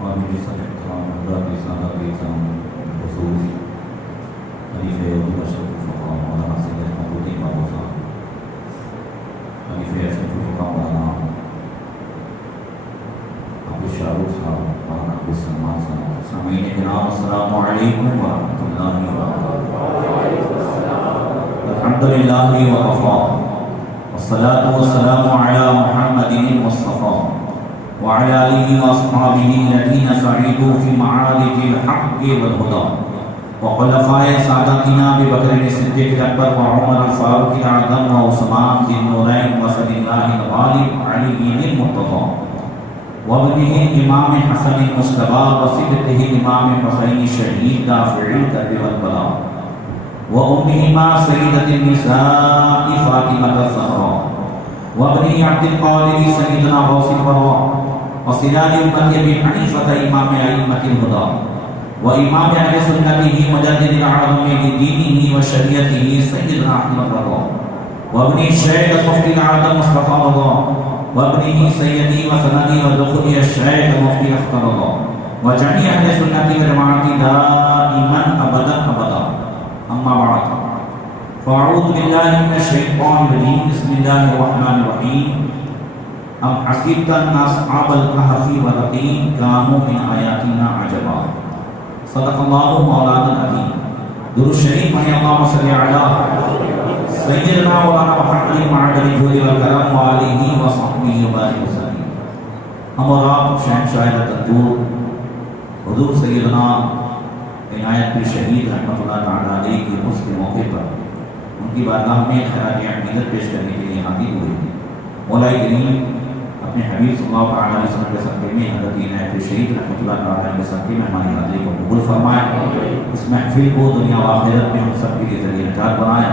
قابل صدر احترام حضرات رسالہ کرام خصوص خلیفہ ابو بشر الفقہ مولانا سید محمود بابو صاحب، خلیفہ اشرف الفقہ مولانا ابو شاروخ صاحب، مولانا ابو سلمان صاحب، سامعین کرام السلام علیکم ورحمۃ اللہ وبرکاتہ۔ الحمدللہ وکفیٰ والصلاة والسلام علی محمد المصطفیٰ وعلى آله وأصحابه الذين سعدوا في معارج الحق والهدى وخلفاء ساداتنا أبي بكر الصديق الأكبر وعمر الفاروق الأعظم وعثمان ذي النورين وسيد الله الغالب علي المرتضى وابنه الإمام حسن المجتبى وصبته الإمام حسين الشهيد دافع الكرب والبلاء وأمهما سيدة النساء فاطمة الزهراء وابنه عبد القادر سيدنا غوث البراء وسراج أمة أبي حنيفة إمام أئمة الهدى وإمام أهل سنته مجدد العالم لدينه وشريعته سيدنا أحمد رضا وابنه الشيخ المفتي الأعظم مصطفى رضا وابنه سيدي وسندي ودخولي الشيخ المفتي أختر رضا وجميع أهل سنة والجماعة دائما أبدا أما بعد فأعوذ بالله من الشيطان الرجيم بسم الله الرحمن الرحيم ام حسبت ان اصحاب الكهف والرقيم كانوا من آياتنا عجبا صدق الله مولانا العظيم۔ درود شریف پڑھیں اللهم صل علی سیدنا مولانا محمد معدن الجود والکرم وآلہ وصحبہ وبارک وسلم۔ ہم اور آپ شہنشاہ تدور حضور سیدنا عنایت پیر شہید رحمۃ اللہ تعالی علیہ کے اس کے موقع پر ان کی بارگاہ میں خراج عقیدت پیش کرنے کے لیے حاضر ہوئے ہیں۔ مولا کریم اپنے حبیب صلی اللہ علیہ وسلم کے صدقے میں حضرت عنایت پیر شہید رحمۃ اللہ تعالی علیہ کے صدقے میں ہماری حاضری کو قبول فرمائے، اس محفل کو دنیا و آخرت میں ہم سب کے لیے ذریعہ نجات بنائے،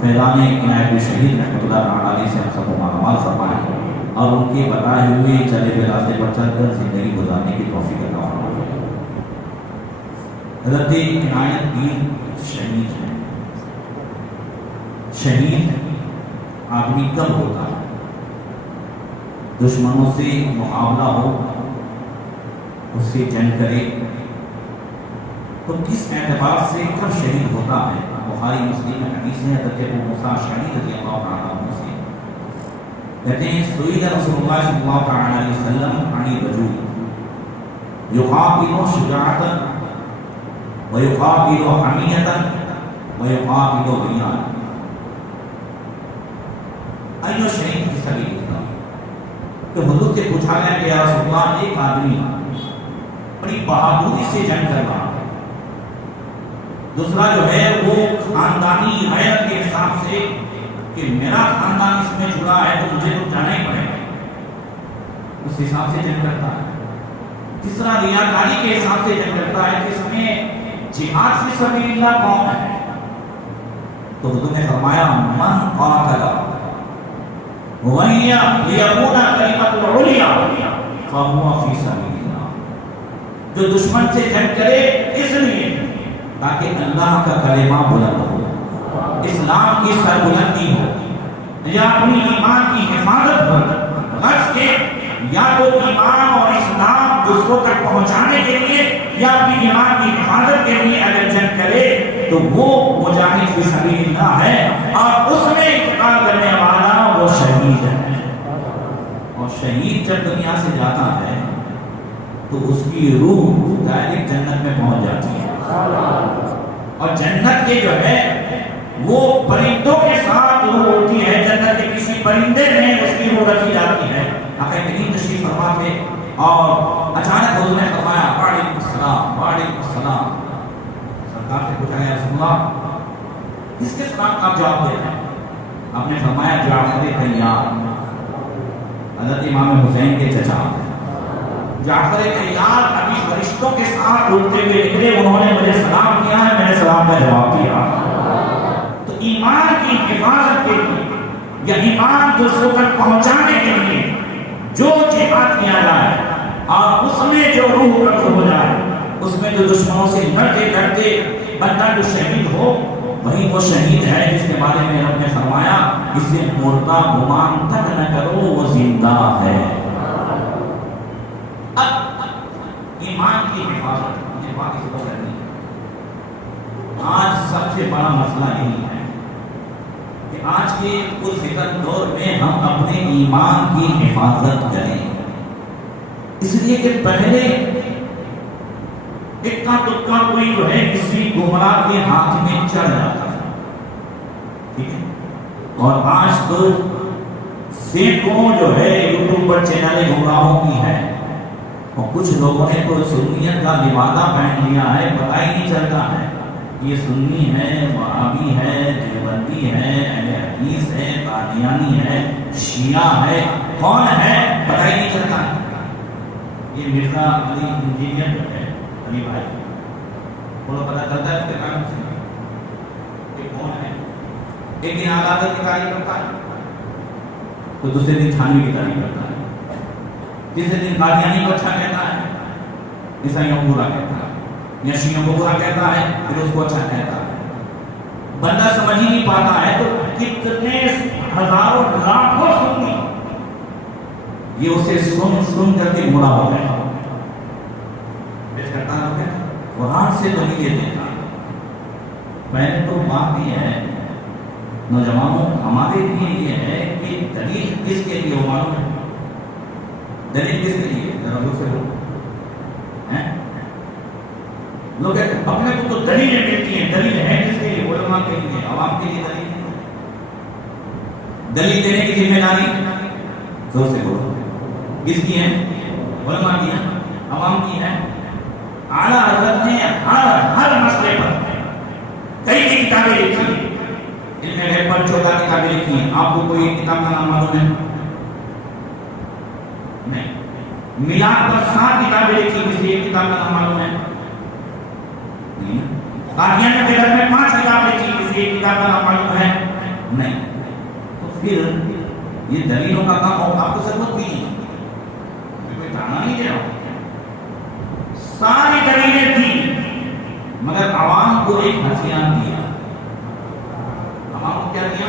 فیضان عنایت پیر شہید رحمۃ اللہ تعالی علیہ سے ہم سب کو مالامال فرمائے اور ان کے بتائے ہوئے چلے ہوئے راستے پر چل کر زندگی گزارنے کی توفیق عطا فرمائے۔ حضرت عنایت پیر شہید ہیں۔ شہید آدمی کب ہوتا ہے؟ دشمنوں سے مقابلہ ہو، اس سے جنگ کرے، تو کس اعتبار سے کب شہید ہوتا ہے؟ بخاری مسلم میں حدیث ہے حضرت ابو موسیٰ اشعری رضی اللہ عنہ سے کہتے ہیں سئل رسول اللہ صلی اللہ علیہ وسلم عن الرجل یقاتل شجاعتا ویقاتل حمیتا ویقاتل ریاء ایو شہید فی سبیل اللہ، کہ حضور سے پوچھا گیا کہ یا رسول اللہ ایک آدمی بڑی بہادری سے جنگ کر رہا ہے، دوسرا جو ہے وہ خاندانی غیرت کے حساب سے کہ میرا خاندان اس میں جڑا ہے تو مجھے تو جانا ہی پڑے گا، اس حساب سے جنگ کرتا ہے، تیسرا ریاکاری کے حساب سے جنگ کرتا ہے کہ اس میں جہاد فی سبیل اللہ کون ہے؟ تو حضور نے فرمایا من قاتل وَيَا لِيَكُونَ كَلِمَةُ الْعُلْيَا فَهُوَ فِي سَبِيلِ اللَّهِ، جو دشمن سے جنگ کرے اس لیے تاکہ اللہ کا کلمہ بلند ہو، اسلام کی سربلندی ہو، یا اپنی ایمان کی حفاظت ہو، غرض کے یا تو ایمان اور اسلام دوسروں تک پہنچانے کے لیے یا اپنی ایمان کی حفاظت کے لیے اگر جنگ کرے تو وہ مجاہد فی سبیل اللہ ہے، اور اس میں انتقال کرنے والا وہ شہید ہے۔ اور شہید جب دنیا سے جاتا ہے تو اس کی روح ڈائریکٹ جنت میں پہنچ جاتی ہے، اور جنت کے جو ہے وہ پرندوں کے ساتھ روح ہوتی ہے، جنت کے کسی پرندے میں اس کی روح رکھی جاتی ہے۔ آقا کریم تشریف فرما تھے اور اچانک حضور نے فرمایا وعلیکم السلام وعلیکم السلام۔ سرکار سے پوچھا گیا رسول اللہ کس کے سلام آپ جواب دے رہے ہیں؟ آپ نے فرمایا جعفر طیار، حضرت امام حسین کے چچا جعفر طیار ابھی فرشتوں کے ساتھ اڑتے ہوئے نکلے، انہوں نے مجھے سلام کیا ہے، میں نے سلام کا جواب دیا۔ تو ایمان کی حفاظت کے لیے یا ایمان دوسروں تک پہنچانے کے لیے جو جہاد کیا جائے اور اس میں جو روح قبض ہو جائے، اس میں جو دشمنوں سے لڑتے لڑتے بندہ جو شہید ہو وہی وہ شہید ہے جس کے بارے میں رب نے فرمایا اسے مردہ گمان تک نہ کرو وہ زندہ ہے۔ اب ایمان کی حفاظت مجھے بات اس کو کرنی ہے۔ آج سب سے بڑا مسئلہ یہی ہے کہ آج کے پرفتن دور میں ہم اپنے ایمان کی حفاظت کریں، اس لیے کہ پہلے اکا دکا کوئی جو ہے کسی گمراہ کے ہاتھ میں چڑھ جاتا تھا، ٹھیک ہے، اور آج تو سینکڑوں جو ہے یوٹیوب پر چینلیں گمراہوں کی ہے، اور کچھ لوگوں نے تو سنیت کا لبادہ پہن لیا ہے، پتہ ہی نہیں چلتا ہے یہ سنی ہے، وہابی ہے، دیوبندی ہے، اہل حدیث ہے، قادیانی ہے، شیعہ ہے، کون ہے پتہ ہی نہیں چلتا ہے۔ یہ مرزا علی انجینئر جو ہے علی بھائی، وہ پتہ چلتا ہے اس کے کام سے کہ کون ہے۔ ایک دن عدالت کی تعریف کرتا ہے تو دوسرے دن تھانوی کی تعریف کرتا ہے، تیسرے دن قادیانی کو اچھا کہتا ہے، عیسائیوں کو برا کہتا ہے، یا شیعوں کو برا کہتا ہے، پھر اس کو اچھا کہتا ہے۔ بندہ سمجھ ہی نہیں پاتا ہے تو کتنے ہزاروں لاکھوں سنی یہ اسے سن کر کے گمراہ ہو گئے۔ قرآن سے دلیل دیتا پہلے تو بات یہ ہے نوجوانوں ہمارے لیے یہ ہے کہ دلیل کس کے لیے ہو معلوم ہے؟ دلیل کس کے لیے؟ ذرا سے لوگ اپنے کو تو دلیلیں ملتی ہیں، دلیل ہے کس کے لیے؟ علماء کے لیے، عوام کے لیے دلیل ہے۔ دلیل دینے کی ذمہ داری زور سے بولو کس کی ہے؟ علماء کی ہے، عوام کی ہے۔ اعلیٰ حضرت نے ہر مسئلے پر کئی کتابیں لکھی ہیں، علم غیب پر 14 کتابیں لکھی ہیں۔ آپ کو کوئی ایک کتاب کا نام معلوم ہے؟ نہیں۔ میلاد پر 7 کتابیں لکھی، کسی ایک کتاب کا نام معلوم ہے؟ قادیان کے گھر میں 5 کتاب لکھی، کسی ایک کتاب کا نام معلوم ہے؟ نہیں۔ تو پھر یہ دلیلوں کا کام ہو، آپ کو ضرورت بھی نہیں، کوئی جانا نہیں دے رہا، ساری دلیلیں دی، مگر عوام کو ایک ہتھیار دیا۔ عوام کو کیا دیا؟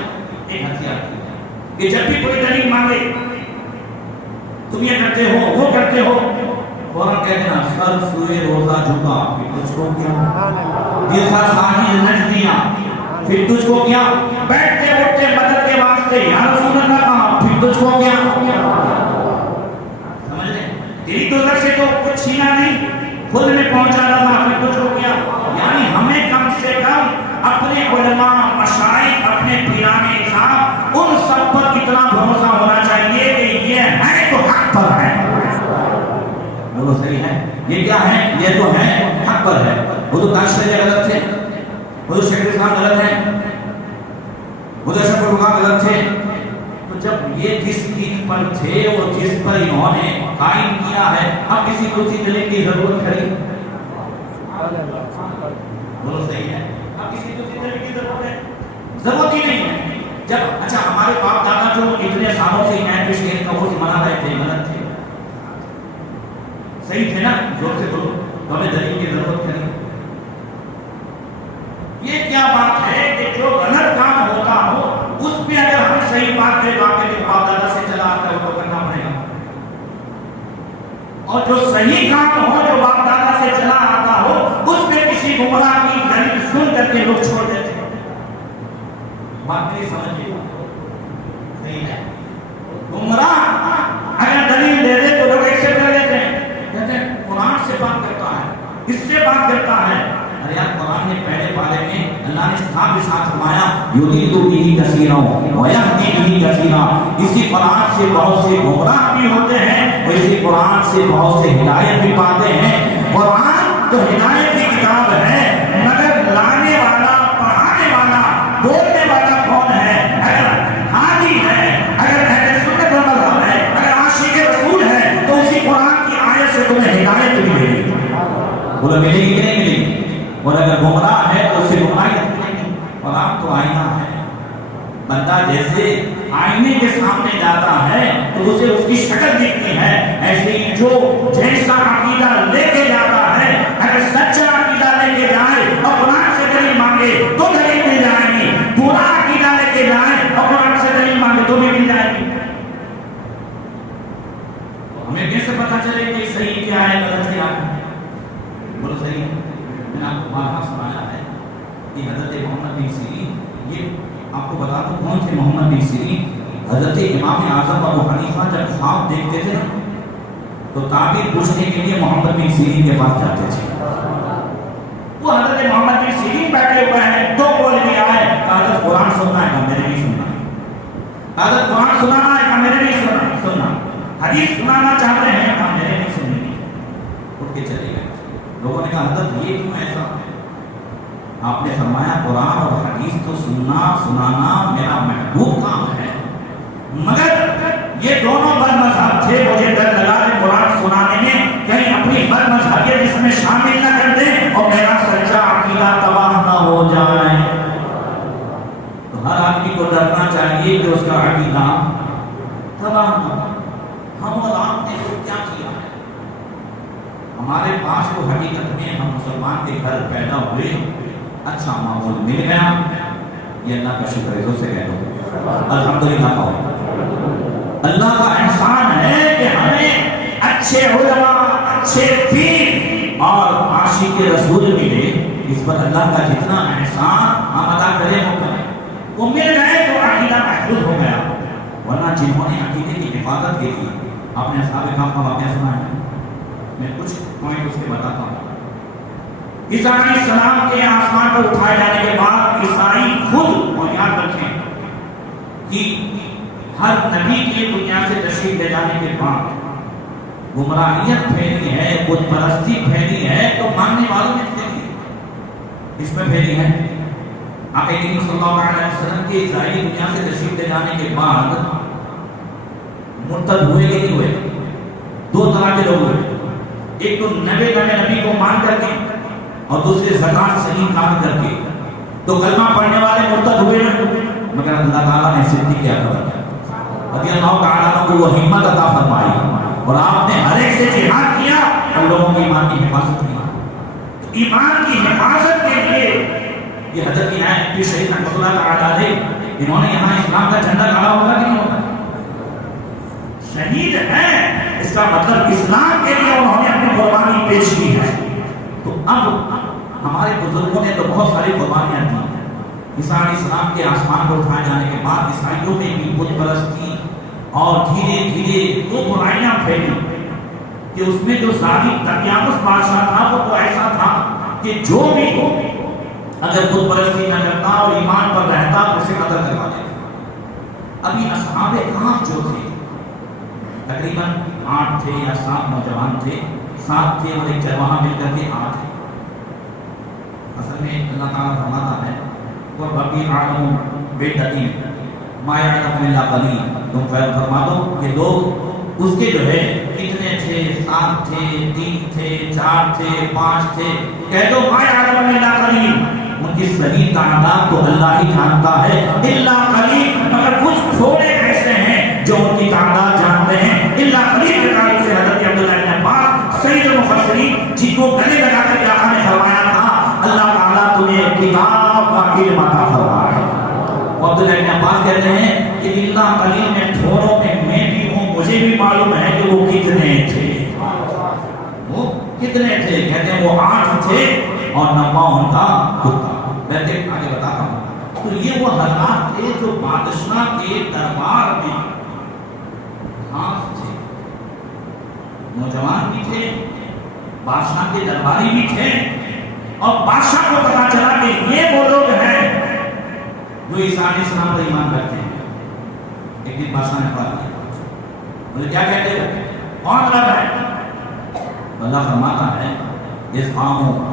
ایک ہتھیار دیا کہ جب بھی کوئی دلیل مانگے تم یہ کرتے ہو وہ کرتے ہو، فوراً کہتے ہیں سر سوئے روزہ جھکا، پھر تجھ کو کیا؟ دل کا ساحل نچ دیا، پھر تجھ کو کیا؟ بیٹھتے اٹھتے مدد کے واسطے یا رسول اللہ کہا، پھر تجھ کو کیا؟ سمجھ لیں تیری تو در سے تو کچھ چھینا نہیں، خود میں پہنچا رہا، پھر تجھ کو کیا؟ یعنی ہمیں کم سے کم اپنے علماء مشائخ اپنے پیران صاحب ان سب پر اتنا بھروسہ ہونا چاہیے کہ یہ ہے تو حق پر ہے۔ وہ صحیح ہے، یہ کیا ہے؟ یہ تو ہے حق پر ہے۔ وہ تو کاشی غلط تھے، وہ تو شیخ الاسلام غلط ہیں، وہ تو اشرف الفقراء غلط تھے۔ تو جب یہ جس دین پر تھے اور جس پر انہوں نے قائم کیا ہے، اب کسی کو اسی دلیل کی ضرورت کھڑی؟ وہ صحیح ہے، اب کسی کو اسی دلیل کی ضرورت ہے؟ ضرورت ہی نہیں ہے۔ جب اچھا ہمارے باپ دادا جو اتنے سالوں سے عنایت شیخ کا وہ منا رہے تھے، غلط تھے؟ صحیح تھے نا؟ زور سے بولو، تو ہمیں دلیل کی ضرورت کھڑی؟ یہ کیا بات ہے کہ جو غلط کام ہوتا ہو اس پہ اگر ہم صحیح بات کریں تو آپ کے باپ دادا سے چلا آتا ہے وہ کرنا پڑے گا، اور جو صحیح کام ہو جو باپ دادا سے چلا آتا ہو اس پہ کسی گمراہ کی دلیل سن کر کے لوگ چھوڑ دیتے ہیں۔ بات نہیں سمجھیے، صحیح ہے؟ گمراہ اگر دلیل دے دے تو لوگ ایکسپٹ کر لیتے ہیں، کہتے ہیں قرآن سے بات کرتا ہے، اس سے بات کرتا ہے۔ ارے یار قرآن نے پہلے پارے میں اللہ نے بھی ساتھ فرمایا یضل به کثیرا ویہدی به کثیرا، اسی قرآن سے بہت سے گمراہ بھی ہوتے ہیں اور اسی قرآن سے بہت سے ہدایت بھی پاتے ہیں۔ قرآن تو ہدایت کی کتاب ہے، مگر لانے والا، پڑھانے والا، بولنے والا کون ہے؟ اگر ہادی ہے، اگر اہل سنت و مذہب ہے، اگر عاشق رسول ہے تو اسی قرآن کی آیت سے تمہیں ہدایت بھی ملے گی۔ بولو ملے گی کہ نہیں ملے گی؟ اور اگر گمراہ ہے تو اسے گمراہی ملے گی۔ اور آپ تو آئینہ ہے، بندہ جیسے آئینے کے سامنے جاتا ہے تو اسے اس کی شکل دکھتی ہے، ایسے ہی جو جیسا عقیدہ لے کے جاتا ہے اگر سچا عقیدہ لے کے جائے اور قرآن سے دلیل مانگے تو دلیل مل جائے گی، برا عقیدہ لے کے جائے اور قرآن سے دلیل مانگے تو بھی مل جائے گی۔ ہمیں کیسے پتا چلے کہ صحیح کیا ہے غلط کیا ہے؟ محمد بن سیرین، یہ آپ کو بتا دوں کون تھے محمد بن سیرین؟ حضرت امام اعظم ابو حنیفہ جب خواب دیکھتے تھے تو تعبیر پوچھنے کے لیے محمد بن سیرین کے پاس جاتے تھے۔ وہ حضرت محمد بن سیرین بیٹھے ہوئے ہیں، دو بول بھی آئے، حضرت قرآن سننا ہے، میرے نہیں سننا، حضرت قرآن سنانا ہے، میرے نہیں سننا، حدیث سنانا چاہتے ہیں، میرے نہیں سننی، اٹھ کے چلے گئے۔ لوگوں نے کہا حضرت یہ کیوں ایسا؟ آپ نے فرمایا قرآن اور حدیث تو سننا سنانا میرا محبوب کام ہے، مگر یہ دونوں بد مذہب تھے، مجھے ڈر لگا کہ قرآن سنانے میں کہیں اپنی بد مذہبیت اس میں شامل نہ کر دیں اور میرا سچا عقیدہ تباہ نہ ہو جائے۔ تو ہر آدمی کو ڈرنا چاہیے کہ اس کا عقیدہ تباہ نہ ہو۔ ہم اور آپ نے تو کیا کیا ہے؟ ہمارے پاس تو حقیقت میں ہم مسلمان کے گھر پیدا ہوئے، اچھا ماحول مل گیا، یہ اللہ کا شکر ہے، اس سے کہہ دو الحمدللہ کہو۔ اللہ کا احسان ہے کہ ہمیں اچھے علماء، اچھے پیر اور عاشق رسول ملے، اس پر اللہ کا جتنا احسان ہم ادا کریں وہ کریں، وہ مل گئے تو عقیدہ محفوظ ہو گیا۔ ورنہ جنہوں نے عقیدے کی حفاظت کے لیے، آپ نے اصحاب کہف کا واقعہ سنا ہے، میں کچھ پوائنٹ اس کے بتاتا ہوں۔ عیسیٰ علیہ السلام کے آسمان پر اٹھائے جانے کے بعد عیسائی خود، اور یاد رکھیں کہ ہر نبی کی دنیا سے تشریف لے جانے کے بعد گمراہیت پھیلی ہے، بت پرستی پھیلی ہے، تو ماننے والوں نے پھیلی، اس میں پھیلی ہے۔ آقا کریم صلی اللہ علیہ وسلم کے عیسائی دنیا سے تشریف لے جانے کے بعد مرتد ہوئے کہ نہیں ہوئے؟ دو طرح کے لوگ ہوئے، ایک تو نبی کو مان کر کے اور دوسرے زکات صحیح کام کر کے، تو کلمہ پڑھنے والے مرتد ہوئے نا، مگر اللہ تعالیٰ نے صدیق کیا خبر رضی اللہ تعالیٰ عنہ کو وہ ہمت عطا فرمائی اور آپ نے ہر ایک سے جہاد کیا اور لوگوں کی ایمان کی حفاظت کی۔ تو ایمان کی حفاظت کے لیے یہ حضرت عنایت پیر شہید رحمۃ اللہ تعالیٰ علیہ، انہوں نے یہاں اسلام کا جھنڈا گاڑا ہوگا کہ نہیں ہوگا؟ شہید ہیں، اس کا مطلب اسلام کے لیے انہوں نے اپنی قربانی پیش کی ہے۔ تو اب ہمارے بزرگوں نے تو بہت ساری قربانیاں دی۔ عیسیٰ علیہ السلام کے آسمان پر اٹھائے جانے کے بعد عیسائیوں میں بھی بت پرستی اور دھیرے دھیرے وہ برائیاں پھیلی کہ اس میں جو ظالم دقیانوس بادشاہ تھا وہ تو ایسا تھا کہ جو بھی ہو اگر بت پرستی نہ کرتا اور ایمان پر رہتا اسے قتل کروا دیتا۔ ابھی اصحاب کہف جو تھے تقریباً 8 تھے یا 7 نوجوان تھے، 7 تھے اور ایک چرواہا مل کر کے 8 تھے۔ اصل میں اللہ تعالیٰ فرماتا ہے وَرَبِّ أَعْلَمُ بِالَّذِينَ مَا يَعْلَمُ إِلَّا قَلِيلٌ، تم فرما دو کہ لوگ اس کے جو ہے کتنے تھے، 7 تھے، 3 تھے، 4 تھے، 5 تھے، کہہ دو مَا يَعْلَمُ إِلَّا قَلِيلٌ، ان کی صحیح تعداد تو اللہ ہی جانتا ہے، الا قلیل، مگر کچھ تھوڑے ایسے ہیں جو ان کی تعداد جانتے ہیں۔ الا قلیل کے تعلق سے حضرت عبداللہ بن عباس سید المفسرین جن کو گلے لگا کر کے آقا نے فرمایا تھا اللہ تعالیٰ تمہیں کتاب کا علم عطا فرمائے۔ عبداللہ بن عباس کہتے ہیں کہ اللہ قلیل میں تھوڑوں میں بھی ہوں، مجھے بھی معلوم ہے کہ وہ کتنے تھے، وہ کتنے تھے؟ کہتے ہیں وہ 8 تھے اور 9 ان کا کتا۔ میں آگے بتاتا ہوں۔ تو یہ وہ حضرات تھے جو بادشاہ کے دربار میں خاص تھے، نوجوان بھی تھے، بادشاہ کے درباری بھی تھے، اور بادشاہ کو پتا چلا کہ یہ وہ لوگ ہیں جو عیسیٰ علیہ السلام پر ایمان کرتے ہیں۔ ایک دن بادشاہ نے کہا بولے کیا کہتے ہو، کون رب ہے؟ اللہ فرماتا ہے اس قوم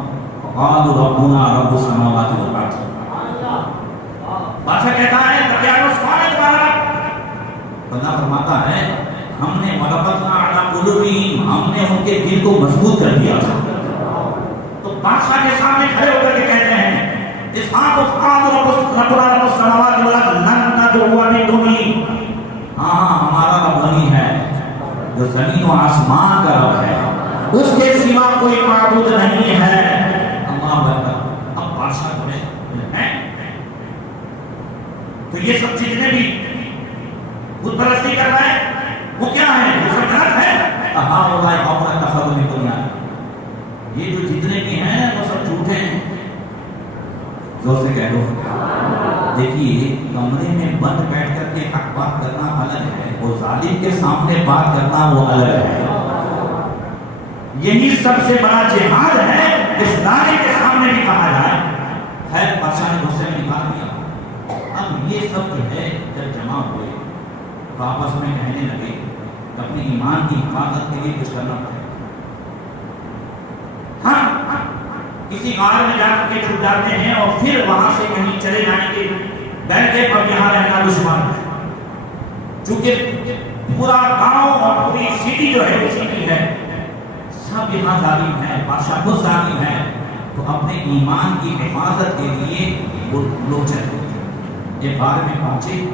قالوا ربنا رب السماوات والارض، بادشاہ کہتا ہے دقیانوس کون ہے تمہارا؟ اللہ فرماتا ہے ہم نے وربطنا علی قلوبہم، ہم نے ان کے دل کو مضبوط کر دیا تھا۔ تو بادشاہ کے سامنے کھڑے ہو کر کے کہتے ہیں اسحاق قالوا ربنا رب السماوات والارض لن ندعو من دونه، ہاں ہمارا رب وہی ہے جو زمین و آسمان کا رب ہے، اس کے سوا کوئی معبود نہیں ہے۔ اللہ اکبر۔ اب بادشاہ جو ہے تو یہ سب جتنے بھی بت پرستی کر رہے ہیں وہ کیا ہے؟ وہ سب غلط ہے۔ ہؤلاء قوم اتخذوا من دونہ، یہ جو جتنے بھی ہیں وہ سب جھوٹے ہیں۔ جو سے کہہ دو دیکھیے کمرے میں بند بیٹھ کر کے حق بات کرنا الگ ہے، وہ ظالم کے سامنے بات کرنا وہ الگ ہے۔ یہی سب سے بڑا جہاد ہے، اس ظالم کے سامنے بھی کہا جائے۔ خیر بادشاہ نے غصے میں نکال دیا۔ اب یہ سب جو ہے جب جمع ہوئے تو آپس میں کہنے لگے کہ اپنے ایمان کی حفاظت کے لیے کچھ کرنا پڑے۔ ہم کسی غار میں جا کے چھپ جاتے ہیں اور پھر وہاں سے کہیں چلے جائیں گے، بیٹھے پر یہاں رہنا دشمن ہے، چونکہ پورا گاؤں اور پوری سٹی جو ہے اسی کی ہے، سب یہاں ظالم ہے، بادشاہ خود ظالم ہے، تو اپنے ایمان کی حفاظت کے لیے وہ لوگ چلتے تھے۔ یہ غار میں پہنچے،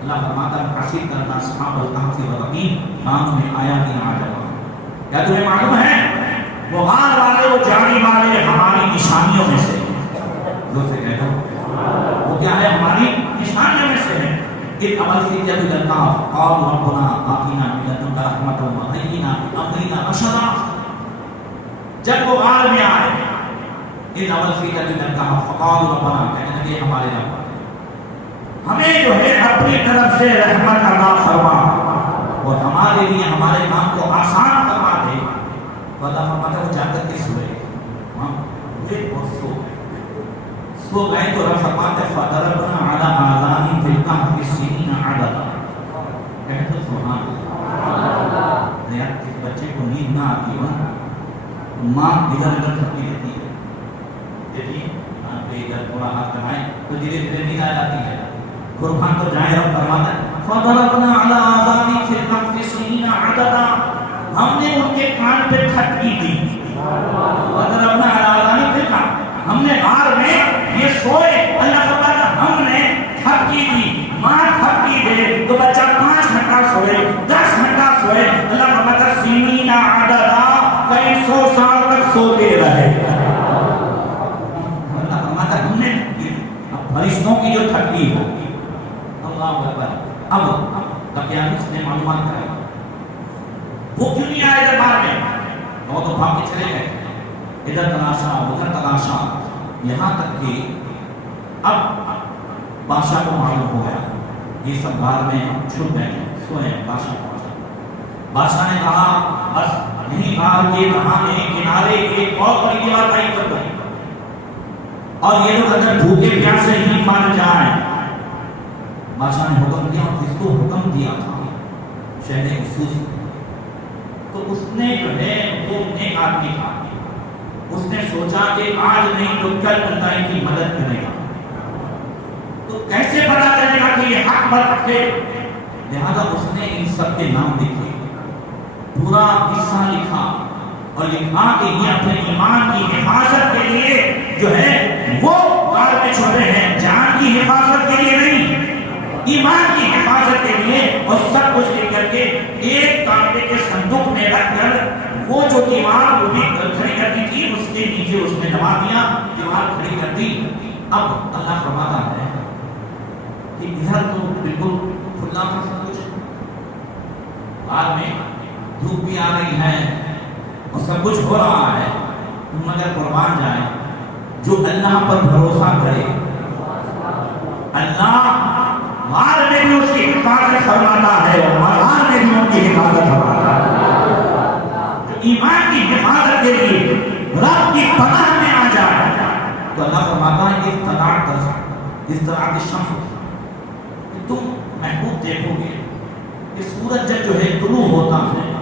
اللہ فرماتا ہے حاصل کرنا اصحاب الکہف والرقیم کانوا من آیاتنا عجبا۔ کیا تمہیں معلوم ہے وہ غار والے، وہ جانی والے ہماری نشانیوں میں سے جو سے کہتا ہوں وہ کیا ہے، ہماری نشانیوں میں سے ہے۔ کہ عمل سے جب الکہف قالوا ربنا آتنا من لدنک رحمۃ وہیئ لنا من امرنا رشدا، جب وہ غار میں آئے ان عمل سے جب الکہف فقالوا ربنا، کہنے لگے ہمارے رب ہمیں جو ہے اپنی طرف سے رحمت عطا فرما اور ہمارے لیے ہمارے کام کو آسان فرما دے۔ اللہ فرماتا ہے وہ جا کر کے سوئے، وہاں ہوئے اور سو گئے تو رب فرماتا ہے فَضَرَبْنَا عَلَىٰ آذَانِهِمْ فِي الْكَهْفِ سِنِينَ عَدَدًا۔ کہتے تو سبحان اللہ، یار کس بچے کو نیند نہ آتی ہو ماں ادھر ادھر تھکی رہتی ہے، دیکھیے ادھر تھوڑا ہاتھ لگائیں تو دھیرے دھیرے نیند آ جاتی ہے، قربان تو جائے۔ رب فرماتا ہے فَضَرَبْنَا عَلَىٰ آذَانِهِمْ فِي الْكَهْفِ سِنِينَ عَدَدًا، ہم نے ان کے کان پہ تھپکی دی۔ وَضَرَبْنَا عَلَىٰ آذَانِهِمْ فِي الْكَهْفِ، ہم نے غار میں یہ سوئے، اللہ فرماتا ہم نے تھپکی دی، ماں تھپکی دے تو بچہ 5 گھنٹہ سوئے، 10 گھنٹہ سوئے، اللہ فرماتا سِنِينَ عَدَدًا، کئی 100 سال تک سوتے رہے۔ اللہ فرماتا ہم نے فرشتوں کی جو تھپکی ہو، اللہ اکبر۔ اب دقیانوس نے معلومات کرائی وہ کیوں نہیں آئے دربار میں، وہ تو بھاگ کے چلے گئے، ادھر تلاشا ادھر تلاشا، یہاں تک کہ اب بادشاہ کو معلوم ہو گیا یہ سب غار میں چھپ گئے ہیں، سوئے ہیں۔ بادشاہ پہنچا، بادشاہ نے کہا بس یہیں غار کے بہانے کنارے ایک اور بڑی دیوار قائم کر دو اور یہ لوگ اگر بھوکے پیاسے ہی مر جائیں۔ بادشاہ نے حکم دیا، جس کو حکم دیا تھا شہر خصوص، تو اس نے جو ہے وہ نیک آدمی تھا، اس نے سوچا کہ آج نہیں تو کل بندہ ان کی مدد کرے گا، تو کیسے پتا چلے گا کہ یہ حق بات ہے؟ لہذا اس نے ان سب کے نام لکھے، پورا قصہ لکھا اور لکھا کہ یہ اپنے ایمان کی حفاظت کے لیے جو ہے وہ غار میں چھپے ہیں، جان کی حفاظت کے لیے نہیں، ایمان کی حفاظت کے لیے، اور سب کچھ لکھ کر کے ایک تانبے کے صندوق میں رکھ کر وہ جو دیوار وہ بھی کھڑی کرتی تھی اس کے نیچے اس نے دبا دیا، دیوار کھڑی کر دی۔ اب اللہ فرماتا ہے کہ ادھر تو بالکل کھلا تھا سب کچھ، بعد میں دھوپ بھی آ رہی ہے اور سب کچھ ہو رہا ہے، مگر قربان جائے جو اللہ پر بھروسہ کرے اللہ غار میں بھی اس کی حفاظت فرماتا ہے اور مزار میں بھی ان کی حفاظت فرماتا ہے۔ جو ایمان کی حفاظت کے لیے رب کی پناہ میں آ جائے تو اللہ فرماتا ہے کہ اس طرح کی شمس کہ تم محبوب دیکھو گے کہ سورج جب جو ہے طلوع ہوتا ہے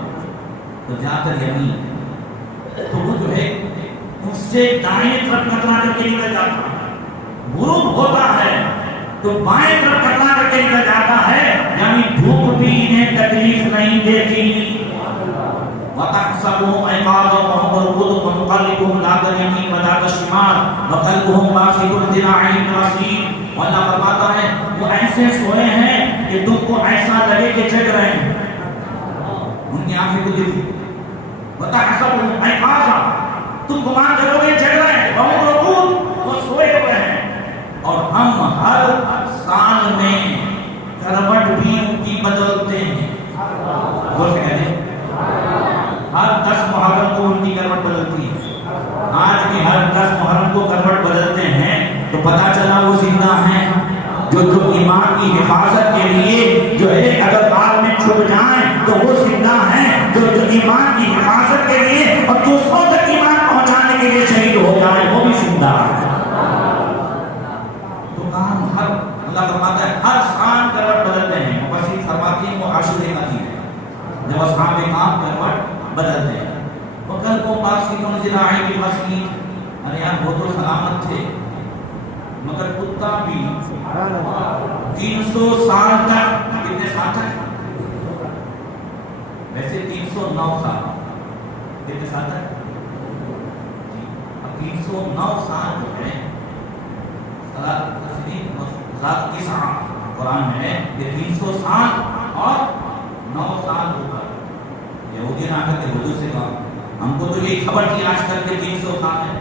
تو جا کر یمین تو وہ جو ہے اس سے دائیں طرف کترا کر کے نکل جاتا ہے، غروب ہوتا ہے تو بائیں طرف کترا کر کے نکل جاتا ہے، یعنی دھوپ بھی انہیں تکلیف نہیں دیتی۔ وَتَحْسَبُهُمْ أَيْقَاظًا وَهُمْ رُقُودٌ وَنُقَلِّبُهُمْ ذَاتَ الْيَمِينِ وَذَاتَ الشِّمَالِ وَقَلْبُهُمْ بَاسِطٌ ذِرَاعَيْهِ بِالْوَسِيلِ۔ اللہ فرماتا ہے وہ ایسے سوئے ہیں کہ تم کو ایسا لگے کہ جگ رہے ہیں، ان کی آنکھیں کو دیکھو۔ وَتَحْسَبُهُمْ أَيْقَاظًا، تم گمان کرو گے جگ رہے ہیں، وَهُمْ رُقُودٌ، وہ سوئے ہوئے ہیں، اور ہم ہر سال میں کروٹ بھی ان کی بدلتے ہیں۔ غور سے کہتے ہیں ہر 10 محرم کو ان کی کروٹ بدلتی ہے، آج بھی ہر 10 محرم کو کروٹ بدلتے ہیں، تو پتا چلا وہ زندہ ہیں جو ایمان کی حفاظت کے لیے جو ہے اگر بعد میں چھپ جائیں تو وہ زندہ ہیں، جو ایمان کی حفاظت کے لیے اور دوسروں تک ایمان پہنچانے کے لیے شہید ہو جائیں وہ بھی زندہ ہے۔ تو کام ہر اللہ فرماتا ہے ہر سال کروٹ بدلتے ہیں، مفسر فرماتے ہیں وہ عاشورے کا دن ہے جب اصحاب کام کروٹ بدلتے ہیں۔ وہ کل کو پاس کی ذراعی کی مسجد، ارے یار وہ تو سلامت تھے مگر کتا بھی 300 سال تک، کتنے سال تک؟ ویسے 309 سال، کتنے سال تک؟ اب 309 سال جو ہے قرآن میں ہے کہ 300 سال اور 9 سال ہوگا۔ یہودی نے آ کر کے اردو سے کہا ہم کو تو یہ خبر تھی آج کل کے 300 سال ہے،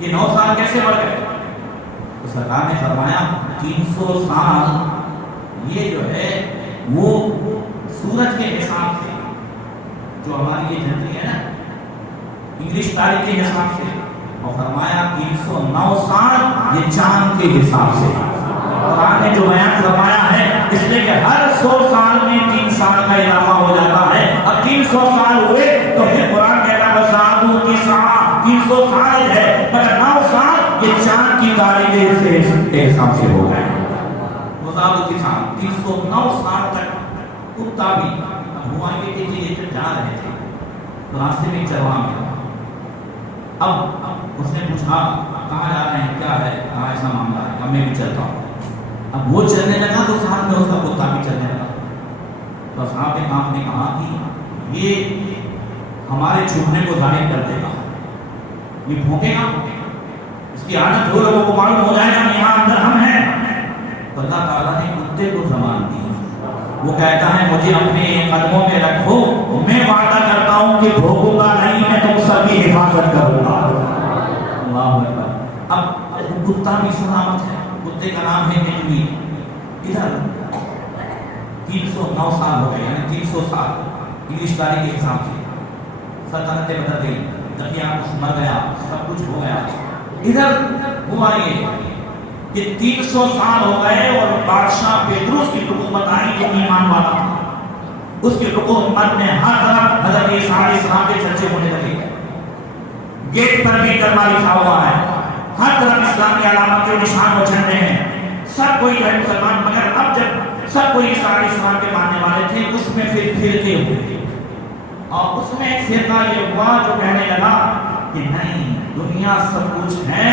یہ 9 سال کیسے بڑھ گئے؟ تو سرکار نے فرمایا 300 سال یہ جو ہے وہ سورج کے حساب سے، جو ہماری یہ جھنڈی ہے نا انگلش تاریخ کے حساب سے، اور فرمایا 309 سال یہ چاند کے حساب سے۔ قرآن نے جو بیان فرمایا ہے اس لیے کہ ہر 100 سال میں 3 سال کا اضافہ ہو جاتا ہے، اب 300 سال ہوئے تو پھر قرآن کہتا ہے بسادو 300 سال ہے مگر 9 سال یہ چاند کی تاریخ کے حساب سے ہو گئے۔ بسادو 309 سال تک کتا بھی ہوا کہ یہ جا رہے تھے تو راستے میں چرواہا ملا، اب اس نے پوچھا کہاں جا رہے ہیں، کیا ہے، کہاں ایسا معاملہ ہے، اب میں بھی چلتا ہوں۔ اب وہ چلنے لگا تو ساتھ میں اس کا کتا بھی چلنے لگا، تو اصحاب کہف نے کہا کہ یہ ہمارے چھپنے کو ظاہر کر دے گا، یہ بھونکے گا، اس کی عادت ہو لوگوں کو معلوم ہو جائے گا یہاں اندر ہم ہیں۔ تو اللہ تعالیٰ نے کتے کو زبان دی، وہ کہتا ہے مجھے اپنے قدموں میں رکھو، میں وعدہ کرتا ہوں کہ بھوکوں گا نہیں، میں تم سب کی حفاظت کروں گا۔ اللہ اکبر۔ اب کتا بھی سلامت ہے، کتے کا نام ہے نجمی۔ ادھر 309 سال ہو گئے، یعنی 300 سال انگلش تاریخ کے حساب سے سلطنتیں بدل گئی، دقیانوس مر گیا، سب کچھ ہو گیا۔ ادھر ہوا یہ کہ 300 سال ہو گئے اور بادشاہ پیتروس کی حکومت آئی جو ایمان والا تھا، اس کی حکومت میں ہر طرف حضرت عیسیٰ علیہ السلام کے چرچے ہونے لگے، گیٹ پر بھی کلمہ لکھا ہوا ہے، ہر طرف اسلامی علامت کے نشان و جھنڈے ہیں، سب کوئی ہے مسلمان، مگر اب جب سب کوئی عیسیٰ علیہ السلام کے ماننے والے تھے اس میں پھر فرقے ہوئے، اور اس میں ایک فرقہ یہ ہوا جو کہنے لگا کہ نہیں دنیا سب کچھ ہے،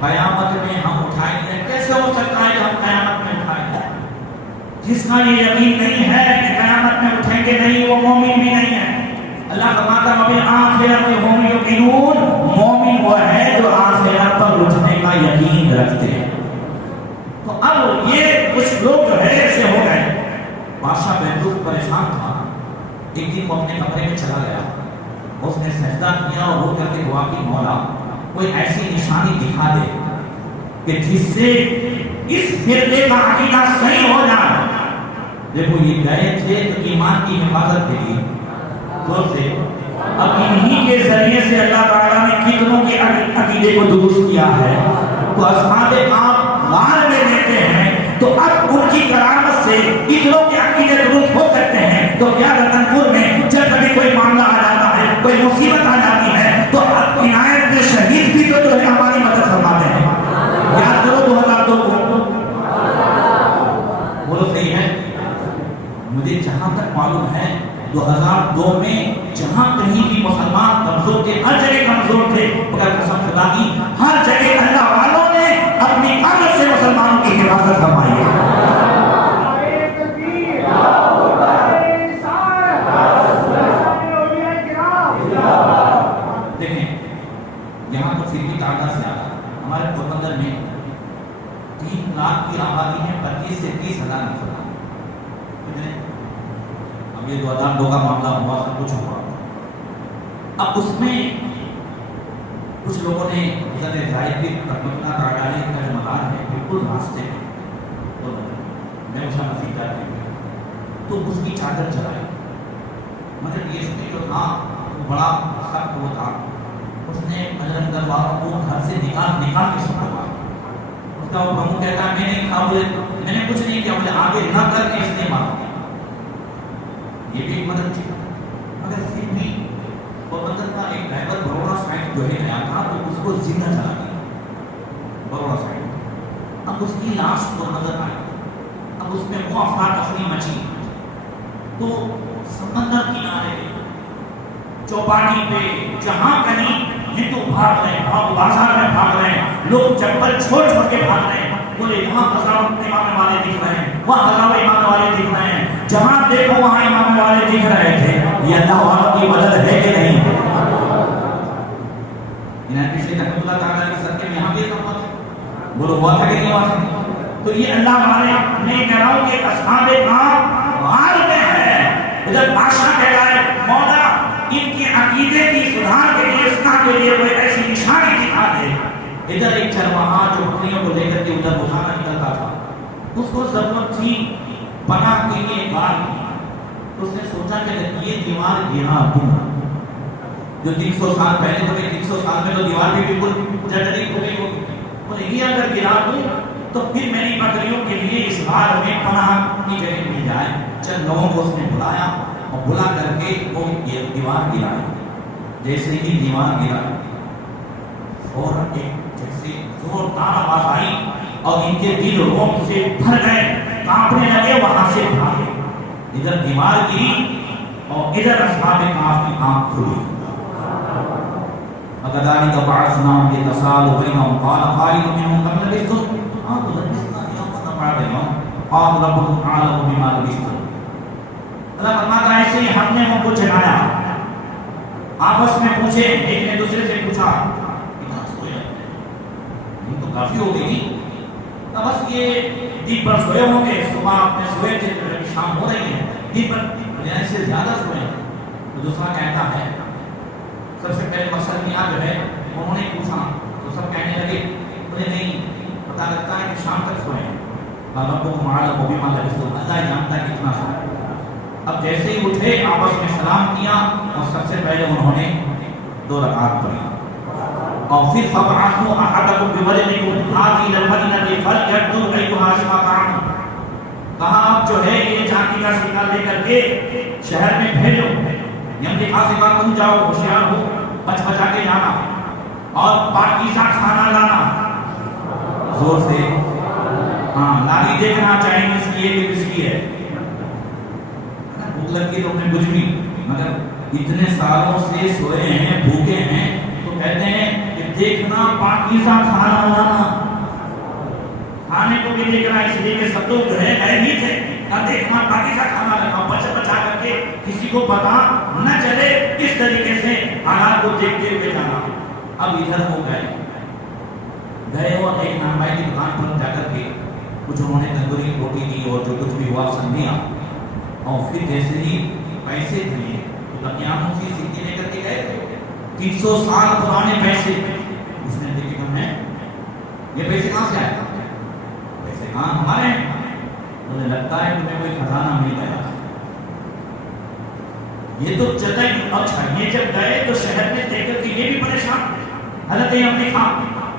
قیامت میں ہم اٹھائیں گے۔ کیسے ہو سکتا ہے کہ ہم قیامت میں اٹھائیں گے؟ جس کا یہ یقین نہیں ہے کہ قیامت میں اٹھیں گے نہیں وہ مومن بھی نہیں ہے۔ اللہ فرماتا ہے وَبِالْآخِرَةِ هُمْ يُوقِنُونَ، مومن وہ ہے جو آخرت پر اٹھنے کا یقین رکھتے ہیں۔ تو اب یہ کچھ لوگ جو ہے ایسے ہو گئے، بادشاہ پیتروس پریشان تھا، ایک دن وہ اپنے کمرے میں چلا گیا، اس نے سجدہ کیا اور رو کر کے دعا کی مولا کوئی ایسی نشانی دکھا دے کہ جس سے اس فرقے کا عقیدہ صحیح ہو جائے۔ دیکھو یہ گئے تھے تو ایمان کی حفاظت کے لیے زور سے، اب انہی کے ذریعے سے اللہ تعالیٰ نے کتنوں کے عقیدے کو درست کیا ہے۔ تو اصحاب کہف غار میں رہتے ہیں تو اب ان کی کرامت سے کتنوں کے عقیدے درست ہو سکتے ہیں۔ تو کیا رتن پور میں جب کبھی کوئی معاملہ آ جاتا ہے، کوئی مصیبت آ جاتی ہے تو اب عنایت کے شہید بھی تو جو ہے ہماری مدد فرماتے ہیں۔ یاد کرو 2002 کو، بولو صحیح ہے؟ مجھے جہاں تک معلوم ہے 2002 میں جہاں کہیں بھی مسلمان کمزور تھے، ہر جگہ کمزور تھے، مگر قسم خدا کی ہر جگہ اللہ والوں نے اپنی قدرت سے مسلمانوں کی حفاظت فرمائی ہے۔ دیکھیں یہاں تو فرقی تعداد سے آتا ہے، ہمارے پوربندر میں 3 لاکھ کی آبادی ہے، 25 سے 30 ہزار مسلمان۔ اب یہ 2002 کا معاملہ ہوا، سب کچھ ہوا، اب اس میں کچھ لوگوں نے حضرت زاہد کی رحمۃ اللہ تعالی کا جو مزار ہے بالکل راستے میں، میں اس کا نصیب جاتے ہیں تو اس کی چادر چلائی، مگر یہ جو تھا بڑا سخت وہ تھا، اس نے اجرم والوں کو گھر سے نکال کے سب کو مارا، اس تو پرمو کہتا ہے میں نہیں کھا، بولے میں نے کچھ نہیں کیا، بولے آگے نہ کر کے اس نے مارا. یہ بھی ایک مدد تھی. مگر پھر بھی وہ مدد کا ایک ڈرائیور بروڑا سائڈ جو ہے نیا تھا تو اس کو زندہ چلا دیا بروڑا سائڈ. اب اس کی لاش کو نظر آئی، اب اس میں وہ افراتفری مچی تو سمندر کنارے چوپاٹی پہ جہاں کہیں ہندو بھاگ رہے ہیں، بازار میں بھاگ رہے ہیں، لوگ چپل چھوڑ چھوڑ کے بھاگ رہے ہیں. بولے یہاں ہزاروں امام والے دکھ رہے ہیں، وہاں ہزاروں امام والے دکھ رہے ہیں، جہاں دیکھو وہاں امام والے دکھ رہے تھے. یہ اللہ والوں کی مدد ہے کہ نہیں؟ انہیں پچھلے رحمۃ اللہ تعالیٰ کی سر کے یہاں بھی رحمت ہے، بولو ہوا تھا کہ نہیں ہوا تھا؟ تو یہ اللہ والے نے کہہ رہا ہوں کہ اصحاب کہف غار میں ہے. ادھر بادشاہ کہہ رہا ہے مولا ان کے عقیدے کی سدھار کے لیے اصلاح کے لیے کوئی ایسی نشانی دکھا دے. ادھر ایک چرواہا جو بکریوں کو لے کر کے ادھر روزانہ نکلتا تھا، اس کو ضرورت تھی پناہ کے لیے غار کی. تو اس نے سوچا کہ یہ دیوار گرا دوں جو 300 سال پہلے تو 300 سال میں تو دیوار بھی بالکل جڑی ہو گئی ہوگی. بولے یہ اگر گرا دوں تو پھر میری بکریوں کے لیے اس غار میں پناہ کی جگہ مل جائے. چند لوگوں کو اس نے بلایا اور بلا کر کے وہ یہ دیوار گرائی. جیسے ہی دیوار گرا فوراً ایک جیسے زوردار آواز آئی اور ان کے دل روم سے بھر گئے، کانپنے لگے، وہاں سے بھاگے. ادھر دیوار گری اور ادھر اصحاب کہف کی آنکھ کھلی. وَكَذَلِكَ بَعَثْنَاهُمْ لِيَتَسَاءَلُوا بَيْنَهُمْ قَالَ قَائِلٌ مِّنْهُمْ كَمْ لَبِثْتُمْ قَالُوا لَبِثْنَا يَوْمًا أَوْ بَعْضَ يَوْمٍ قَالَ رَبُّكُمْ أَعْلَمُ بِمَا لَبِثْتُمْ. اللہ فرماتا ہے ایسے ہی ہم نے ان کو جگایا، آپس میں پوچھے، ایک نے دوسرے سے پوچھا کتنا سویا یہ تو کافی ہو گئی، بس یہ دن پر سوئے ہوں گے، صبح آپ نے سوئے تھے شام ہو رہی ہے، دن پر سے زیادہ سوئے. تو دوسرا کہتا ہے سب سے پہلے مقصد یہاں جو ہے انہوں نے پوچھا تو سب کہنے لگے مجھے نہیں پتا لگتا ہے کہ شام تک سوئے ہیں. ربکم اعلم بما لبثتم، اللہ جانتا ہے کتنا سوئے. اب جیسے ہی اٹھے آپس میں سلام کیا اور سب سے پہلے انہوں نے 2 رکعت پڑھی اور پھر فبعثوا احدکم بورقکم هذه الى المدینہ فلیبدو ایھا اشقى طعاما. کہا آپ جو ہے یہ چاندی کا سکہ لے کر کے شہر میں بھیجو، یعنی خاصا تم جاؤ، ہوشیار ہو، بچ بچا کے جانا اور پاکیزہ کھانا لانا. زور سے ہاں نالی دیکھنا چائنیز کی ہے کہ کس کی ہے، بھوک لگی تو انہیں کچھ بھی، مگر اتنے سالوں سے سوئے ہیں بھوکے ہیں تو کہتے ہیں کہ دیکھنا پاکیزہ کھانا لانا. کھانے کو بھی دیکھ رہا ہے اس لیے کہ سب لوگ جو ہے گئے ہی تھے، نہ دیکھنا پاکیزہ کھانا لانا، بچا بچا کر کے کسی کو پتا نہ چلے، اس طریقے سے حالات کو دیکھتے ہوئے جانا. اب ادھر ہو گئے اور ایک نانبائی کی دکان پر جا کر کے کچھ انہوں نے تندوری روٹی دی اور جو کچھ بھی ہوا سب دیا اور پھر جیسے ہی پیسے دیے تو درمیان سے سکے لے کر کے گئے تھے 300 سال پرانے پیسے. اس نے دیکھے ہم نے یہ پیسے کہاں سے آئے؟ پیسے کہاں ہمارے ہیں. مجھے لگتا ہے تمہیں کوئی خزانہ مل گیا. یہ تو چلے اچھا یہ جب گئے تو شہر میں دیکھ کر کے یہ بھی پریشان. حضرت ہم نے کہا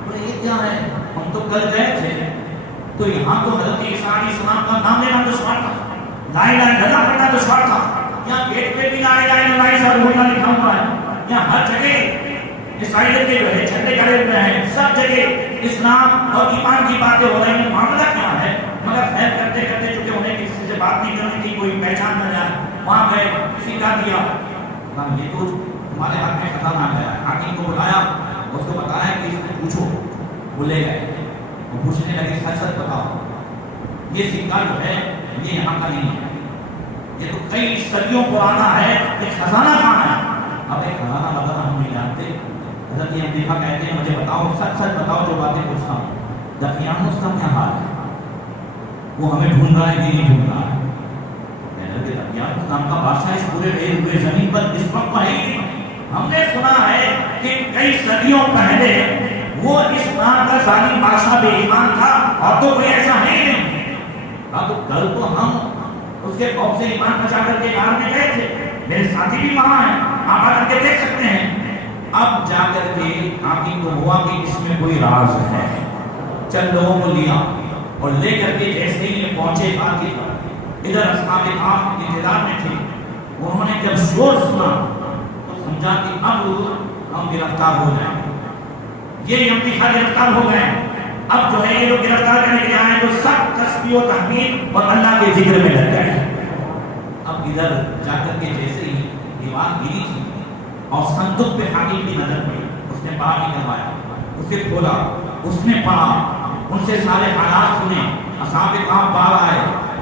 بولے یہ کیا ہے، ہم تو کل گئے تھے تو یہاں تو حضرت عیسیٰ علیہ السلام کا نام لینا دشوار تھا، لا الہ الا اللہ پڑھنا دشوار تھا. یہاں گیٹ پہ بھی لا الہ الا اللہ سب ہونا لکھا ہوا ہے. یہاں ہر جگہ عیسائیت کے جو ہے جھنڈے گڑے ہوئے ہیں، سب جگہ اسلام اور ایمان کی باتیں ہو رہی ہیں. معاملہ کیا ہے؟ مگر خیر کرتے کرتے چونکہ انہیں کسی سے بات نہیں کرنے کی کوئی پہچان نہ جائے، وہاں گئے سکھا دیا. یہ تو تمہارے ہاتھ میں خزانہ گیا ہے. حاکم کو بلایا، اس کو بتایا کہ اس سے پوچھو. وہ لے گئے وہ پوچھنے لگے سچ سچ بتاؤ یہ سکہ جو ہے یہ یہاں کا نہیں ہے، یہ تو کئی صدیوں پرانا ہے، یہ خزانہ کہاں ہے؟ اب ایک خزانہ وغیرہ ہم نہیں جانتے. حضرت امریکہ کہتے ہیں مجھے بتاؤ، سچ سچ بتاؤ جو باتیں پوچھتا ہوں. دقیانوس کا کیا حال ہے؟ وہ ہمیں ڈھونڈ رہا ہے کہ نہیں ڈھونڈ رہا ہے؟ دقیانوس نام کا بادشاہ اس پورے ڈھیر ہوئے زمین پر اس وقت ہے ہی نہیں. ہم نے سنا ہے کہ کئی صدیوں پہلے وہ اس نام کا ظالم بادشاہ بے ایمان تھا اور تو کوئی ایسا ہے ہی نہیں. اب کل تو ہم اس کے خوف سے ایمان بچا کر کے گھر میں گئے تھے، میرے ساتھی بھی وہاں ہیں، آپ آ کر کے دیکھ سکتے ہیں. اب جا کر کے حاکم کو ہوا کہ اس میں کوئی راز ہے. چند لوگوں کو لیا اور لے کر کے جیسے ہی یہ پہنچے غار کی طرف، ادھر اصحاب کہف انتظار میں تھے، انہوں نے جب شور سنا تو سمجھا کہ اب ہم گرفتار ہو جائیں گے، یہ امریکہ گرفتار ہو گئے، اب جو ہے یہ لوگ گرفتار کرنے کے لیے آئے تو سب تسبیح و تحمید اور اللہ کے ذکر میں لگ گئے۔ اب ادھر جا کر کے جیسے ہی دیوار گری تھی اور صندوق پہ حاکم کی نظر پڑی، اس نے باہر نکلوایا، اسے کھولا، اس نے پڑھا، ان سے سارے حالات سنے، اصحاب کہف باہر آئے،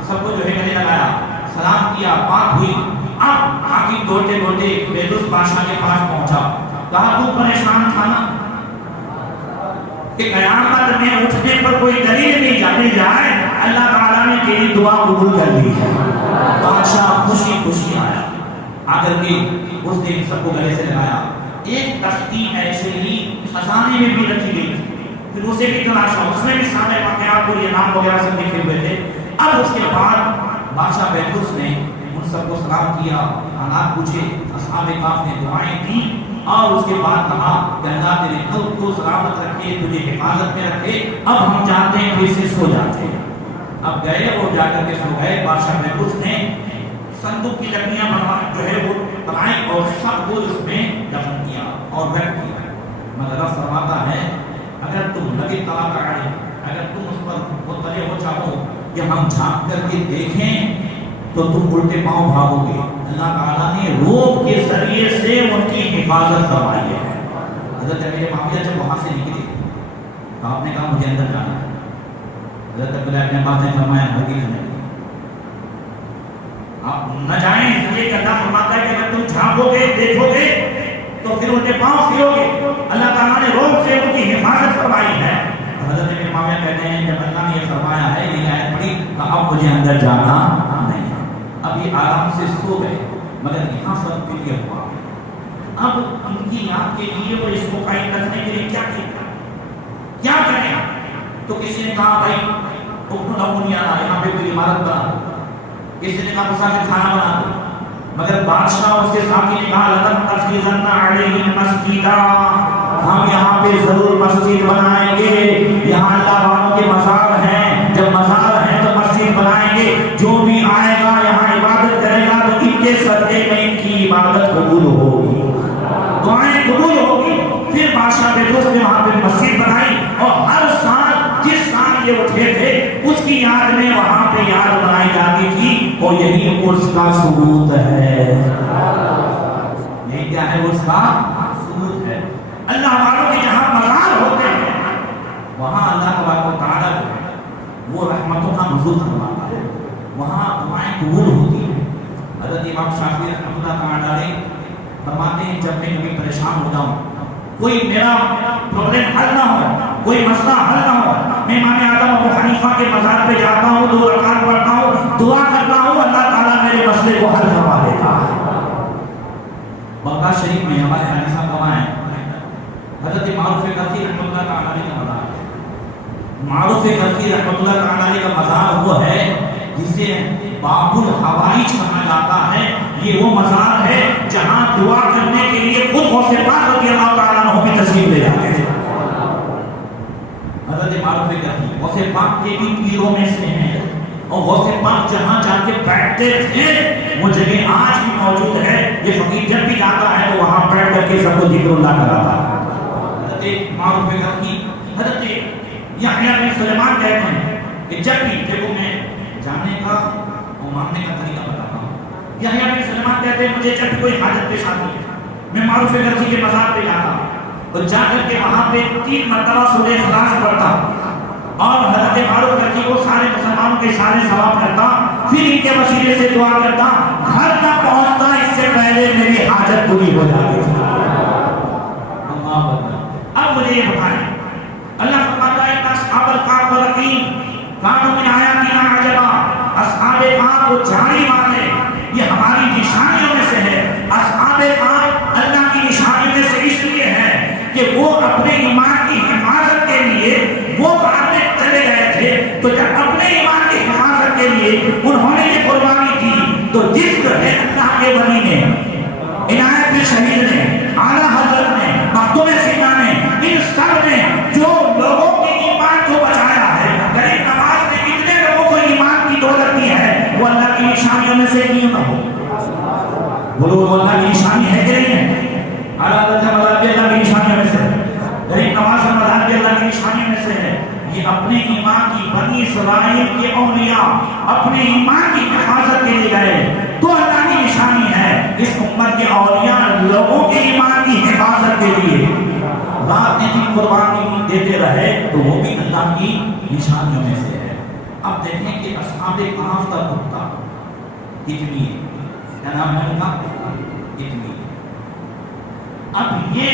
سب کو جو ہے گلے لگایا، سلام کیا، بات ہوئی۔ اب حاکم دوڑتے دوڑتے بیدرس بادشاہ کے پاس پہنچا، کہا تو پریشان تھا نا کہ قیامت میں اٹھنے پر کوئی دلیل نہیں جانے جائے، اللہ تعالیٰ نے تیری دعا قبول کر لی ہے۔ بادشاہ خوشی خوشی آیا، آ کر کے اس نے سب کو گلے سے لگایا، ایک تختی ایسے ہی خزانے میں بھی رکھی گئی تھی، پھر اسے بھی تلاشا، اس میں بھی سارے واقعات اور یہ نام وغیرہ سب لکھے ہوئے تھے۔ اب اس کے بعد بادشاہ بیدرس نے ان سب کو سلام کیا، حالات پوچھے، اصحاب کہف نے دعائیں دی اور اس کے بعد کہا کہ اللہ تیرے قلب کو سلامت رکھے، تجھے حفاظت میں رکھے، اب ہم جاتے ہیں، پھر سے سو جاتے ہیں۔ اب گئے اور جا کر کے سو گئے۔ بادشاہ بیدرس نے صندوق کی لکڑیاں جو ہے وہ بنائی اور سب کو اس میں دفن کیا اور رکھ دیا۔ مگر فرماتا ہے اگر تم لگے طلع کرے، اگر تم اس پر مطلع ہو چاہو کہ ہم جھانک کر کے دیکھیں تو تم الٹے پاؤں بھاگو گے۔ اللہ تعالیٰ نے روب کے ذریعے سے ان کی حفاظت فرمائی ہے۔ حضرت امیر معاویہ جب وہاں سے نکلے تو آپ نے کہا مجھے اندر جانا ہے۔ حضرت عبداللہ ابن عباس نے فرمایا ہرگز نہیں، آپ نہ جائیں، اس لیے کہ اللہ فرماتا ہے کہ اگر تم جھانکو گے دیکھو گے تو پھر الٹے پاؤں پھرو گے۔ اللہ تعالیٰ نے روب سے ان کی حفاظت فرمائی ہے۔ حضرت امیر معاویہ کہتے ہیں جب اللہ نے یہ فرمایا ہے، یہ آیت پڑھی تو اب مجھے اندر جانا نہیں ہے۔ اب یہ آرام سے سو گئے، مگر یہاں سب کے لیے ہوا۔ اب ان کی یاد کے لیے اور اس کو قائم رکھنے کے لیے کیا کریں؟ تو کسی نے کہا بھائی یہاں پہ کوئی عمارت بنا، کسی نے کہا مسافر کھانا بنا دو، مگر بادشاہ اس کے ساتھی نے کہا لَنَا تَتَّخِذَنَّ عَلَيْهِمْ مَسْجِدًا، ہم یہاں پہ ضرور مسجد بنائیں گے، یہاں اللہ والوں کے مزار ہیں، جب مزار ہیں تو مسجد بنائیں گے، جو بھی آئے گا یہاں عبادت کرے گا تو ان کے صدقے میں ان کی عبادت قبول ہوگی، دعائیں قبول ہوگی۔ پھر بادشاہ بیدرس نے وہاں پہ مسجد بنائی اور ہر سال جس سال یہ اٹھے تھے اس کی یاد میں وہاں پہ یاد بنائی جاتی تھی، اور یہی عرس کا ثبوت ہے۔ یہ کیا ہے؟ عرس کا ثبوت ہے۔ اللہ والوں کے جہاں مزار ہوتے ہیں وہاں اللہ تبارک و تعالیٰ وہ رحمتوں کا نزول فرماتا ہے، وہاں دعائیں قبول ہوتی ہیں۔ حضرت امام شافعی رحمۃ اللہ تعالیٰ علیہ فرماتے ہیں جب میں کبھی پریشان ہو جاؤں، کوئی میرا پرابلم حل نہ ہو، کوئی مسئلہ حل نہ ہو، میں امام اعظم ابو حنیفہ کے مزار پہ جاتا ہوں، 2 رکعت پڑھتا ہوں، دعا کرتا ہوں، اللہ تعالیٰ میرے مسئلے کو حل کروا دیتا ہے۔ مکہ شریف میں ہمارے حنیفہ صاحب گواہ ہیں، حضرت معروف کرخی رحمۃ اللہ تعالیٰ علیہ کا مزار ہے۔ معروف کرخی رحمۃ اللہ تعالیٰ علیہ کا مزار وہ ہے جسے باب الحوائج کہا جاتا ہے۔ یہ وہ مزار ہے جہاں دعا کرنے کے لیے خود غوث پاک رضی اللہ تعالیٰ عنہ بھی تشریف لے جاتے تھے۔ حضرت معروف کرخی غوث پاک کے بھی پیروں میں سے ہیں، اور غوث پاک جہاں جا کے بیٹھتے تھے وہ جگہ آج بھی موجود ہے۔ یہ فقیر جب بھی جاتا ہے تو وہاں بیٹھ کر کے سب کو ذکر اللہ کراتا ہے۔ حضرت معروف کرخی حضرت یحییٰ بن سلیمان کہتے ہیں کہ جب بھی دیکھو میں جانے کا اور مانگنے کا طریقہ بتاتا ہوں، یحییٰ بن سلیمان کہتے ہیں مجھے جب کوئی حاجت پیش آتی ہے میں معروف کرخی کے مزار پہ جاتا اور جا کر کے وہاں پہ 3 مرتبہ سورہ اخلاص پڑھتا اور حضرت معروف کرخی کو سارے مسلمانوں کے سارے ثواب کرتا، پھر ان کے وسیلے سے دعا کرتا، گھر تک پہنچتا اس سے پہلے میری حاجت پوری ہو جاتی تھی۔ اب مجھے یہ بتائیں، اللہ فرماتا ہے اصحاب الکہف والرقیم کانوا من آیاتنا عجبا، اصحاب کہف کو جانی والے یہ ہماری نشانیوں میں سے ہے۔ اصحاب کہف اللہ کی نشانیوں میں سے اس لیے ہے کہ وہ اپنے ایمان کی حفاظت کے لیے وہ باہر میں چلے گئے تھے، تو جب اپنے ایمان کی حفاظت کے لیے انہوں نے یہ قربانی کی تو جس ہے اللہ کے ولی نے، عنایت بن شہید نے، اعلیٰ حضرت نے، مخدوم سینا نے، ان سب نے جو لوگوں کے ایمان کو بچایا یہ اپنے ایمان کی بنی اسرائیل کے اولیاء اپنے ایمان کی حفاظت کے لیے گئے تو اللہ کی نشانی ہے اس امت کے اولیاء لوگوں کے ایمان کی حفاظت کے لیے رات میں بھی قربانی دیتے رہے تو وہ بھی اللہ کی نشانیوں میں سے ہے. اب دیکھیں کہ اصحاب کہف کا کتا کتنی ہے، کیا نام ہے ان کا؟ کتنی. اب یہ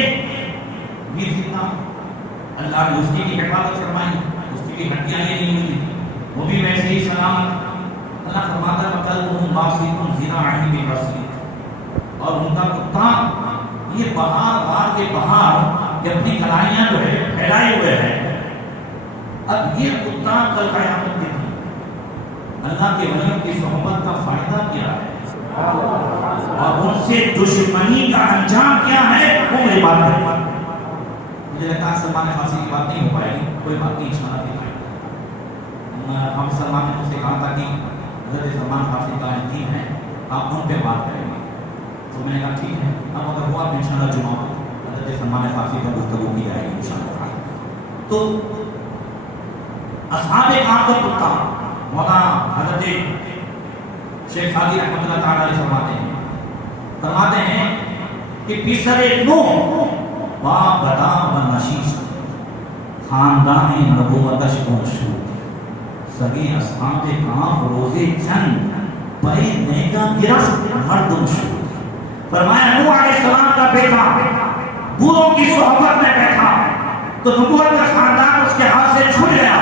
بھی زندہ اللہ نے اس کی حفاظت فرمائی، اس کی ہڈیاں نہیں ہوئی، وہ بھی ویسے ہی سلامت. اللہ فرماتا ہے وَقَلْبُهُمْ بَاسِطٌ ذِرَاعَيْهِ بِالْوَصِيدِ، اور ان کا کتا یہ بہار غار کے بہار یہ اپنی کلائیاں جو ہے پھیلائے ہوئے ہیں. اب یہ کتا کل قیامت کے دن اللہ کے ولیوں کی صحبت کا فائدہ کیا ہے اور ان سے دشمنی کا انجام کیا ہے وہ میری بات ہے. مجھے لگتا ہے سلمان فارسی کی بات نہیں ہو پائے گی، کوئی بات نہیں اشارہ دکھائے. ہم سلمان نے مجھ سے کہا تھا کہ حضرت سلمان فارسی کا یقین ہے آپ ان پہ بات کریں گے، تو میں نے کہا ٹھیک ہے. اب اگر ہوا تو انشاءاللہ جمعہ حضرت سلمان فارسی کا گفتگو کی جائے گی انشاءاللہ. تو اصحاب کہف کا کتا مولانا حضرت شیخ سعدی رحمۃ اللہ تعالی علیہ فرماتے ہیں کہ پیسر نوح باپ بدا و نشیش خاندان نبوتش کنشود سگی اصحاب کہف روزے چند پئی نیگا گرفت مردم شود. فرمایا نوح علیہ السلام کا بیٹا بوروں کی صحبت میں بیٹھا تو نبوت کا خاندان اس کے ہاتھ سے چھوٹ گیا،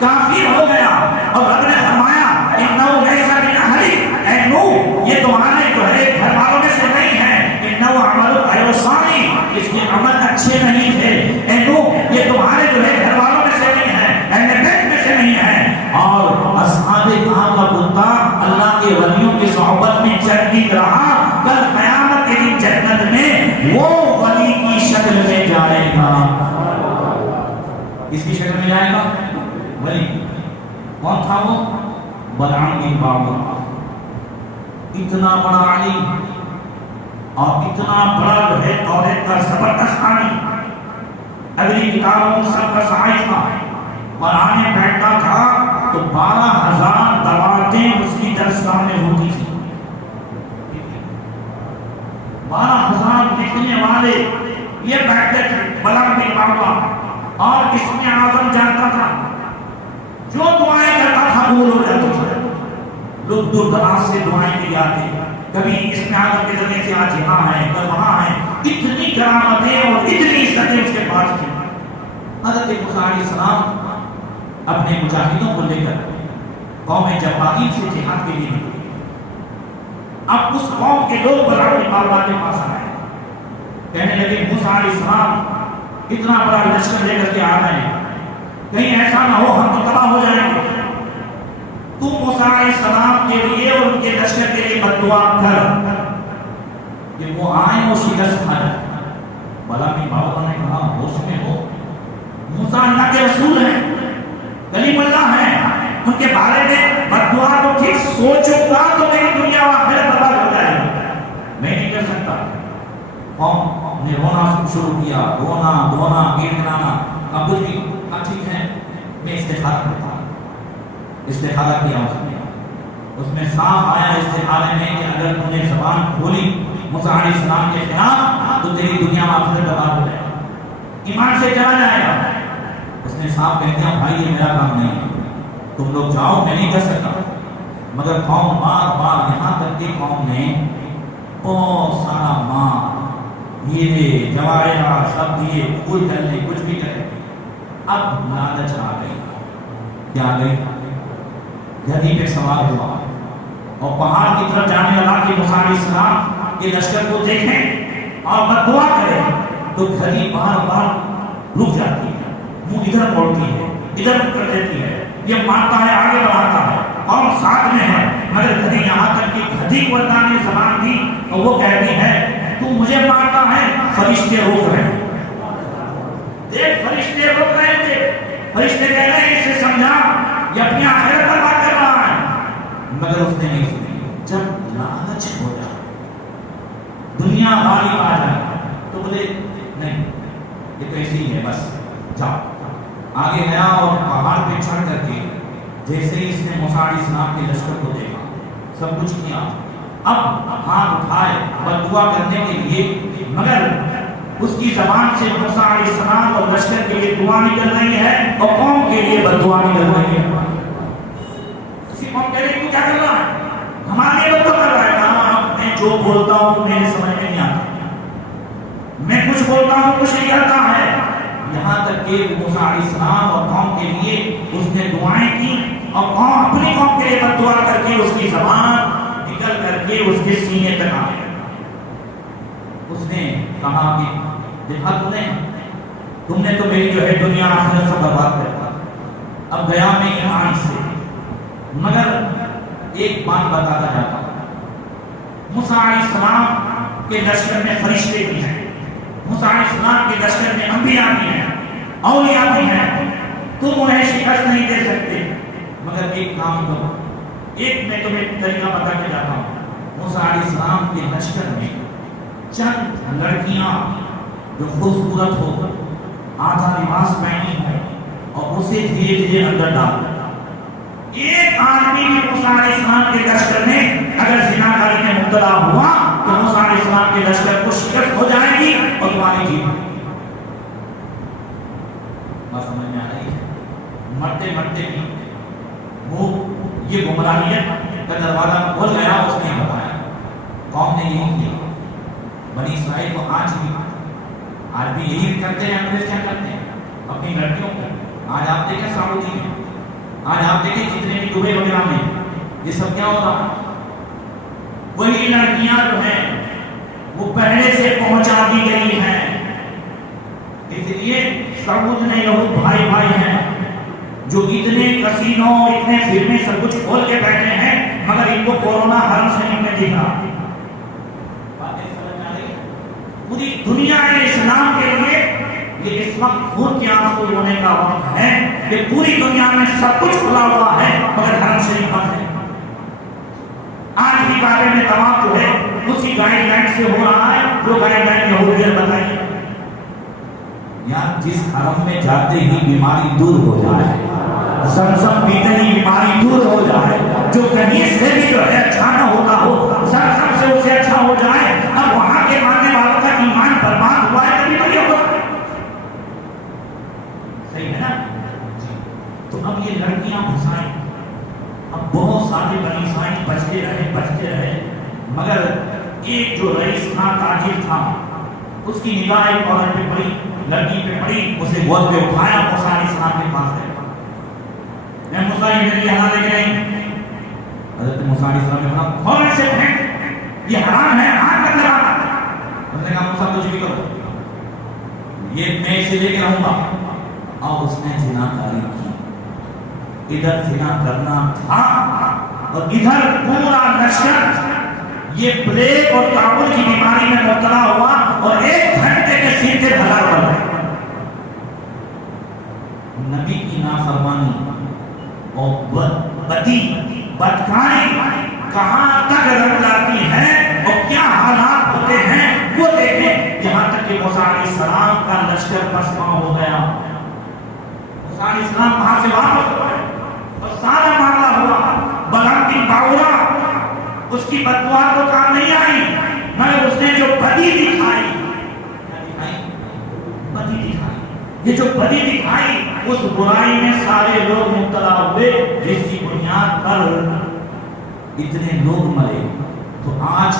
کافر ہو گیا. اور رب نے فرمایا انہو لیس من اہلک، اے نوح یہ تمہارے جو ہے گھر والوں میں سے نہیں ہے. انہو عمل غیر صالح، اس کے عمل اچھے نہیں تھے. اے نوح یہ تمہارے جو ہے گھر والوں میں سے نہیں ہے، اہل بیت میں سے نہیں ہے. اور اصحاب کہف کا کتا اللہ کے ولیوں کی صحبت میں جنت رہا، کل قیامت کے دن جنت میں وہ ولی کی شکل میں جائے گا. اس کی شکل میں جائے گا ولی. کون تھا وہ؟ بلعام بن باعورہ. اتنا بڑا عالم اور اتنا بڑا جو ہے توریت کا زبردست عالم، اگلی کتابوں سب کا صحیح تھا. قرآن بیٹھتا تھا تو 12,000 دعوتیں اس کی درسگاہ میں ہوتی تھی. 12,000 لکھنے والے یہ بیٹھتے تھے. بلعام بن باعورہ اور اس میں اعظم جانتا تھا، جو دعائیں کرتا تھا قبول ہو جاتی تھی. لوگ دور دراز سے دعائیں کے لیے آتے، کبھی اس میں اعظم کے ذریعے سے آج یہاں ہیں کل وہاں ہیں. اتنی کرامتیں اور اتنی عزتیں اس کے پاس تھیں. حضرت موسیٰ علیہ السلام اپنے مجاہدوں کو لے کر قوم جبارین سے جہاد کے لیے نکلے. اب اس قوم کے لوگ بلعام بن باعورہ کے پاس آئے، کہنے لگے موسیٰ علیہ السلام اتنا بڑا لشکر لے کر کے آ رہے ہیں، کہیں ایسا نہ ہو ہم تو تباہ ہو جائیں گے. تو موسیٰ علیہ السلام کے لیے اور ان کے لشکر کے لیے بد دعا کر کہ وہ آئیں اور شکست کھائیں. بلعام بن باعورہ نے کہا ہوش میں ہو، موسیٰ اللہ کے رسول ہیں، کلیم اللہ ہیں، ان کے بارے میں بد دعا تو ٹھیک سوچوں گا تو میری دنیا و آخرت برباد ہو جائے گا، میں نہیں کر سکتا. قوم نے رونا شروع کیا، رونا دھونا گڑگڑانا. ابو جی ٹھیک ہے میں استخارہ کرتا ہوں. استخارہ کیا اس میں صاف آیا استخارے میں کہ اگر تم نے زبان کھولی موسیٰ علیہ السلام کے خلاف تو تیری دنیا میں آخرت برباد ہو جائے گا، ایمان سے چلا جائے گا. اس نے صاف کہہ دیا بھائی یہ میرا کام نہیں ہے، تم لوگ جاؤ میں نہیں کر سکتا. مگر قوم بار بار یہاں تک کہ قوم نے بہت سارا مال ہیرے جواہرات سب دیے، کوئی کر لے کچھ بھی کرے. اب لالچ آ گئی. کیا آ گئی؟ گدھی پہ سوار ہوا اور پہاڑ کی طرف جانے لگا کہ موسیٰ علیہ السلام کے لشکر کو دیکھیں اور بد دعا کریں. تو گدھی بار بار رک جاتی ہے، منہ ادھر موڑتی ہے، ادھر کر دیتی ہے، یہ مارتا ہے آگے بڑھاتا ہے اور ساتھ میں ہے. مگر گدھی یہاں تک کہ گدھی کو اللہ نے زبان دی اور وہ کہتی ہے تو مجھے مارتا ہے، فرشتے روک رہے ہیں. دیکھ فرشتے روک رہے تھے، فرشتے کہہ رہے ہیں اسے سمجھا یہ اپنی آخرت پر بات کر رہا ہے. مگر اس نے نہیں سنی. جب لالچ ہو جائے، دنیا غالب آ جائے تو بولے نہیں یہ تو ایسے ہی ہے، بس جاؤ آگے گیا اور پہاڑ پہ چڑھ کر کے جیسے ہی اس نے موسیٰ علیہ السلام کے لشکر کو دیکھا، سب کچھ کیا، اب ہاتھ اٹھائے بد دعا کرنے کے لیے، مگر اس کی زبان سے موسیٰ علیہ السلام اور لشکر کے لیے دعا نکل رہی ہے اور قوم کے لیے بد دعا نکل رہی ہے۔ اسی قوم کہہ رہی ہے تو کیا کر رہا ہے؟ ہمارے لیے تو کر رہا ہے، کہا میں جو بولتا ہوں تو میرے سمجھ میں نہیں آتا، میں کچھ بولتا ہوں کچھ نہیں کرتا ہے۔ یہاں تک کہ موسیٰ علیہ السلام اور قوم کے لیے اس نے دعائیں کی اور قوم اپنی قوم کے لیے بد دعا کر کے اس کی زبان نکل کر کے اس کے سینے تک آ گئی۔ اس نے کہا کہ دیکھا تم نے تو میری جو ہے دنیا آخرت سے برباد کر دیا، اب گیا میں ایمان سے، مگر ایک بات بتاتا جاتا ہوں، موسیٰ علیہ السلام کے لشکر میں فرشتے بھی ہیں، موسیٰ علیہ السلام کے لشکر میں انبیاء بھی ہیں، اولیاء بھی ہیں، تم انہیں شکست نہیں دے سکتے، مگر ایک کام کرو، ایک میں تمہیں طریقہ بتا کے جاتا ہوں۔ موسیٰ علیہ السلام کے لشکر میں چند لڑکیاں جو خوبصورت ہو، آدھا لباس پہنی ہو، اور اسے دھیرے دھیرے اندر ڈال دو۔ ایک آدمی بھی موسیٰ علیہ السلام کے لشکر میں اگر زناکاری میں مبتلا ہوا تو موسیٰ علیہ السلام کے لشکر کو شکست ہو جائے گی اور تمہاری جیت۔ بات سمجھ میں آ رہی ہے؟ مرتے مرتے بھی وہ یہ گمراہیت کا دروازہ کھول گیا، اس نے بتایا، قوم نے یہی کیا۔ بنی اسرائیل کو آج بھی یہی کرتے ہیں، انگریز کیا کرتے ہیں اپنی لڑکیوں کو۔ آج آپ دیکھیں سعودی میں، آج آپ دیکھیں جتنے بھی دبئی وغیرہ میں یہ سب کیا ہو رہا ہے، وہی لڑکیاں جو ہیں وہ پہلے سے پہنچا دی گئی ہیں۔ اس لیے سعود نے یہود بھائی بھائی ہیں جو اتنے کسینوں اتنے فلمیں سب کچھ کھول کے بیٹھے ہیں، مگر ان کو کورونا حرم شریف میں دکھا۔ پوری دنیا اسلام کے لیے یہ اس وقت خون کے آنسو رونے کا وقت ہے کہ پوری دنیا میں سب کچھ کھلا ہوا ہے مگر حرم شریف بند ہے۔ آج بھی بارے میں طواف جو ہے اسی گائیڈ لائن سے ہو رہا ہے جو گائیڈ لائن یہودیت بتائی۔ یار جس حرم میں جاتے ہی بیماری دور ہو جائے، زمزم پیتے ہی بیماری دور ہو جائے، جو کہیں سے بھی جو ہے اچھا نہ ہوتا ہو زمزم سے اسے اچھا ہو جائے، اب وہاں کے ماننے والوں کا ایمان برباد ہوا ہے کبھی کبھی ہوگا، صحیح ہے نا؟ تو اب یہ لڑکیاں گھسائیں، اب بہت سارے بنی اسرائیل بچتے رہے، مگر ایک جو رئیس تھا، تاجر تھا، اس کی نگاہ ایک عورت پہ پڑی، لڑکی پہ پڑی، اسے گود پہ اٹھایا، موسیٰ علیہ السلام کے پاس گئے، میں موسیٰ یہ میرے یہاں لے کے نہیں، حضرت موسیٰ علیہ السلام نے کہا فوراً سے پھینک، یہ حرام ہے، آگ کر لگانا۔ انہوں نے کہا موسیٰ کچھ بھی کرو، یہ میں اسے لے کے رہوں گا، اور اس نے زناکاری کی۔ ادھر زنا کرنا تھا اور ادھر پورا لشکر یہ پلیگ اور تعاون کی بیماری میں مبتلا ہوا اور 1 گھنٹے کے سیدھے 1000 بن گئے۔ نبی کی نافرمانی اور بدی بدکاری کہاں تک رنگ لاتی ہے اور کیا حالات ہوتے ہیں وہ دیکھیں۔ یہاں تک کہ موسیٰ علیہ السلام کا لشکر پسپا ہو گیا، موسیٰ علیہ السلام وہاں سے واپس ہوئے اور سارا معاملہ ہوا۔ بلعام بن باورا اس کی بددعا تو کام نہیں آئی، مگر اس نے جو بدی دکھائی، بدی دکھائی، یہ جو بدی دکھائی اس برائی میں سارے لوگ مبتلا ہوئے، جس کی بنیاد پر اتنے لوگ مرے۔ تو آج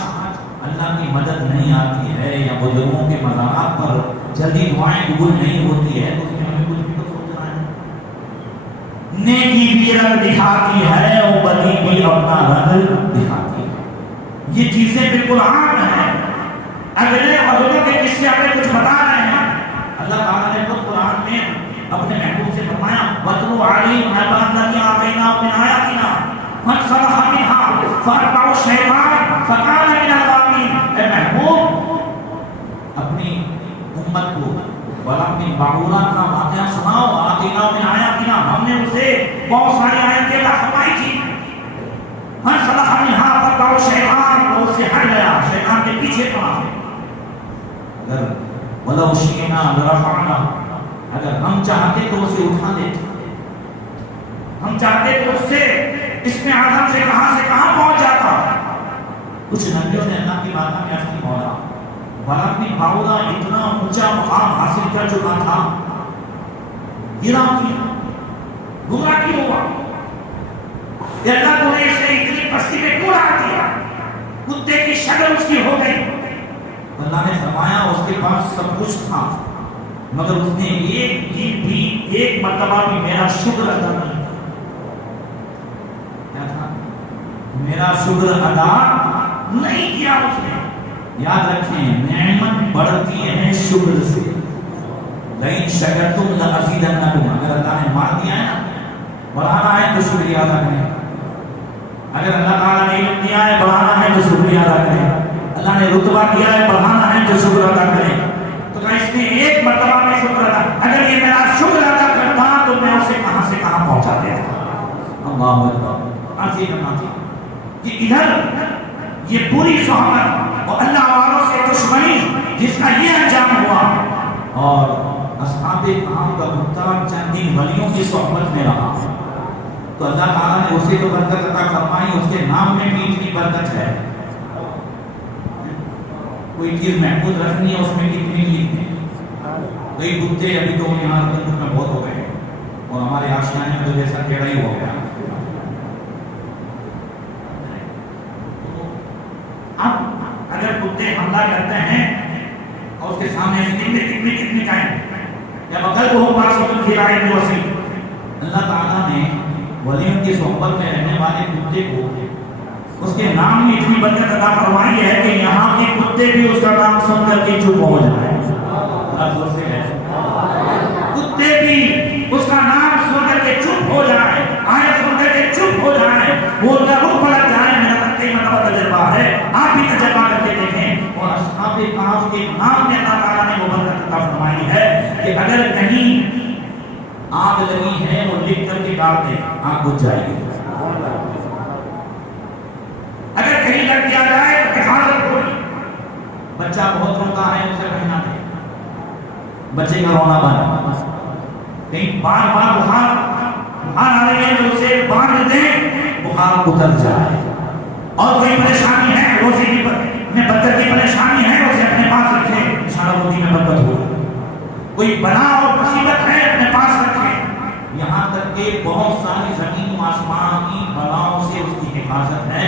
اللہ کی مدد نہیں آتی ہے یا بزرگوں کے مزارات پر جلدی دعائیں قبول نہیں ہوتی ہے، تو اس میں ہمیں کچھ بھی تو سوچنا ہے۔ نیکی بھی رنگ دکھاتی ہے اور بدی بھی اپنا رنگ دکھاتی ہے، یہ چیزیں بالکل عام ہیں۔ اگلے اگلوں کے قصے اپنے کچھ بتا رہے ہیں، اللہ تعالیٰ نے خود قرآن میں اپنے محبوب سے فرمایا وَاتْلُ عَلَيْهِمْ نَبَأَ الَّذِي آتَيْنَاهُ مِنْ آيَاتِنَا فَانسَلَخَ مِنْهَا فَأَتْبَعَهُ الشَّيْطَانُ فَكَانَ مِنَ الْغَاوِينَ۔ اے محبوب اپنی امت کو بلعام بن باورا کا واقعہ سناؤ، آتَيْنَاهُ مِنْ آيَاتِنَا، ہم نے اسے بہت ساری آیتیں عطا فرمائی تھی۔ فَانسَلَخَ مِنْهَا فَأَتْبَعَهُ الشَّيْطَانُ، وہ اس سے ہٹ گیا، شیطان کے پیچھے پڑا۔ اگر وَلَوْ شِئْنَا لَرَفَعْنَاهُ، اگر ہم چاہتے تو اسے اٹھا دیتے، ہم چاہتے تو اس سے اس میں آدم سے کہاں پہنچ جاتا۔ کچھ نبیوں نے اللہ کی بارگاہ میں عرض کی، مولا بلک بھی باؤدا اتنا اونچا مقام حاصل کر چکا تھا، گرا کیوں، گمراہ کیوں ہوا، کہ اللہ کو نے اسے اتنی پستی میں کیوں ڈال دیا، کتے کی شکل اس کی ہو گئی۔ اللہ نے فرمایا اس کے پاس سب کچھ تھا مگر اس نے ایک دن بھی ایک مرتبہ بھی میرا شکر ادا نہیں کیا تھا، میرا شکر ادا نہیں کیا اس نے۔ یاد رکھیں نعمت بڑھتی ہے شکر سے، لئن شکرتم لازیدنکم، اگر اللہ نے مار دیا ہے نا، بڑھانا ہے تو شکریہ ادا کریں، اگر اللہ تعالیٰ نے علم دیا ہے بڑھانا ہے تو شکریہ ادا کریں، اللہ نے رتبہ دیا ہے بڑھانا ہے تو شکر ادا کریں۔ تو اس نے ایک مرتبہ میں شکر ادا، اگر یہ میرا شکر ادا کرتا تو میں اسے کہاں سے کہاں پہنچا دیتا۔ اللہ اکبر، عزیز ناظرین کہ ادھر یہ پوری صحبت اور اللہ والوں سے دشمنی جس کا یہ انجام ہوا، اور اصحاب کہف کا کتا چند دن ولیوں کی صحبت میں رہا، تو اللہ تعالیٰ نے اسے تو برکت عطا فرمائی، اس کے نام میں بھی اتنی برکت ہے۔ کوئی چیز محفوظ رکھنی ہے اس میں کتنی لکھتے ہیں، کئی کتے ابھی تو یہاں میں بہت ہو گئے اور ہمارے آشیانے میں تو جیسا کیڑا ہی ہو گیا۔ اب اگر کتے حملہ کرتے ہیں اور اس کے سامنے کتنی کہیں یا بغل کو ہو پاس ہوتے کھلائے میں وسیع، اللہ تعالیٰ نے ولیوں کی صحبت میں رہنے والے کتے کو اس کے نام میں اتنی برکت عطا فرمائی ہے کہ یہاں کے کتے بھی اس کا نام سن کر کے چپ ہو جائیں۔ کتے بھی اس کا نام سن کر کے چپ ہو جائیں، آئے سن کر کے چپ ہو جائیں، وہ ان کا رخ پلٹ جائے۔ میرا کئی مرتبہ تجربہ ہے، آپ بھی تجربہ کر کے دیکھیں۔ اور اصحاب کہف کے نام میں اللہ تعالیٰ نے وہ برکت عطا فرمائی ہے کہ اگر کہیں آگ لگی ہے وہ لکھ کر کے ڈال دیں، آگ بجھ جائے گی۔ اگر کہیں لگ دیا جائے تو حفاظت ہوگی۔ بچہ بہت روتا ہے اسے کہنا دے، بچے کا رونا بند، کہیں بار بخار آ رہی ہے تو اسے باندھ دیں، بخار اتر جائے۔ اور کوئی پریشانی ہے، روزی کی برکت کی پریشانی ہے، اسے اپنے پاس رکھے، انشاءاللہ روزی میں برکت ہوگی۔ کوئی بلا اور مصیبت ہے اپنے پاس رکھے، یہاں تک کہ بہت ساری زمین و آسمان کی بلاؤں سے اس کی حفاظت ہے۔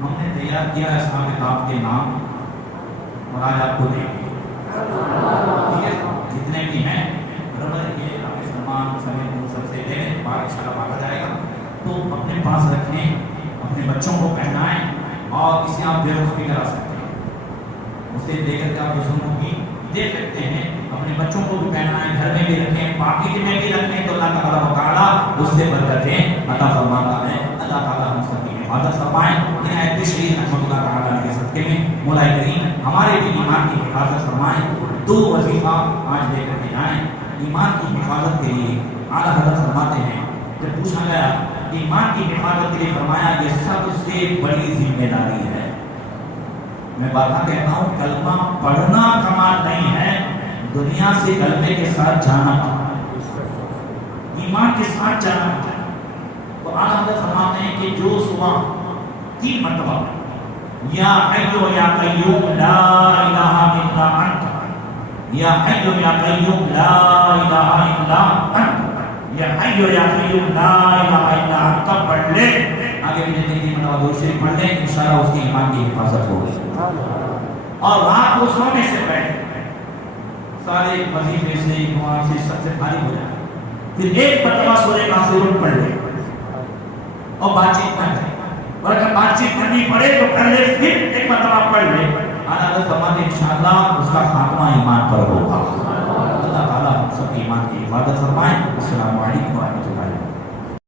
ہم نے تیار کیا ہے اصحاب کہف کے نام اور آج آپ کو دیں گے، ٹھیک ہے، جتنے بھی ہیں برابر کے آپ سامان سمیت سب سے لے لیں، بعد انشاءاللہ بھاگا جائے گا، تو اپنے پاس رکھیں، اپنے بچوں کو پہنائیں، اور اسے آپ بے رخ بھی کرا سکتے ہیں، اسے لے کر کے آپ دوسروں کی دے سکتے ہیں، اپنے بچوں کو بھی پہنائیں، گھر میں بھی رکھیں، پاکی میں بھی رکھیں، تو اللہ تعالیٰ اس سے برکتیں عطا فرماتا ہے۔ اللہ تعالیٰ ہم سب کی حفاظت فرمائیں۔ عنایت شریف رحمۃ اللہ تعالیٰ کے صدقے میں مولا کریم ہمارے بھی ایمان کی حفاظت فرمائیں۔ دو وظیفہ آج لے کر کے جائیں ایمان کی حفاظت کے لیے۔ اعلیٰ حضرت فرماتے ہیں، جب پوچھا گیا ایمان کی حفاظت کے لیے، فرمایا یہ سب سے بڑی ذمہ داری ہے۔ میں باتاں کہتا ہوں، کلمہ پڑھنا کمال نہیں ہے، دنیا سے کلمے کے ساتھ جانا کمال، ایمان کے ساتھ جانا کمال۔ تو اعلیٰ حضرت فرماتے ہیں کہ جو صبح 3 مرتبہ یا حی یا قیوم لا الہ الا انت، یا حی یا قیوم لا الہ الا انت، یا حی یا قیوم لا الہ الا انت پڑھ لے، آگے بھی جتنے 3 مرتبہ درود شریف پڑھ لیں، انشاءاللہ اس کی ایمان کی حفاظت ہوگی۔ اور رات کو سونے سے پہلے سارے وظیفے سے دعا سے سب سے فارغ ہو جائے، پھر ایک مرتبہ سورہ کافرون پڑھ لے اور بات چیت نہ کرے، اور اگر بات چیت کرنی پڑے تو کر لے، پھر ایک مرتبہ پڑھ لے۔ اعلیٰ فرماتے ہیں انشاءاللہ اس کا خاتمہ ایمان پر ہوگا۔ اللہ تعالیٰ ہم سب کی ایمان کی حفاظت فرمائے۔ السلام علیکم ورحمۃ اللہ۔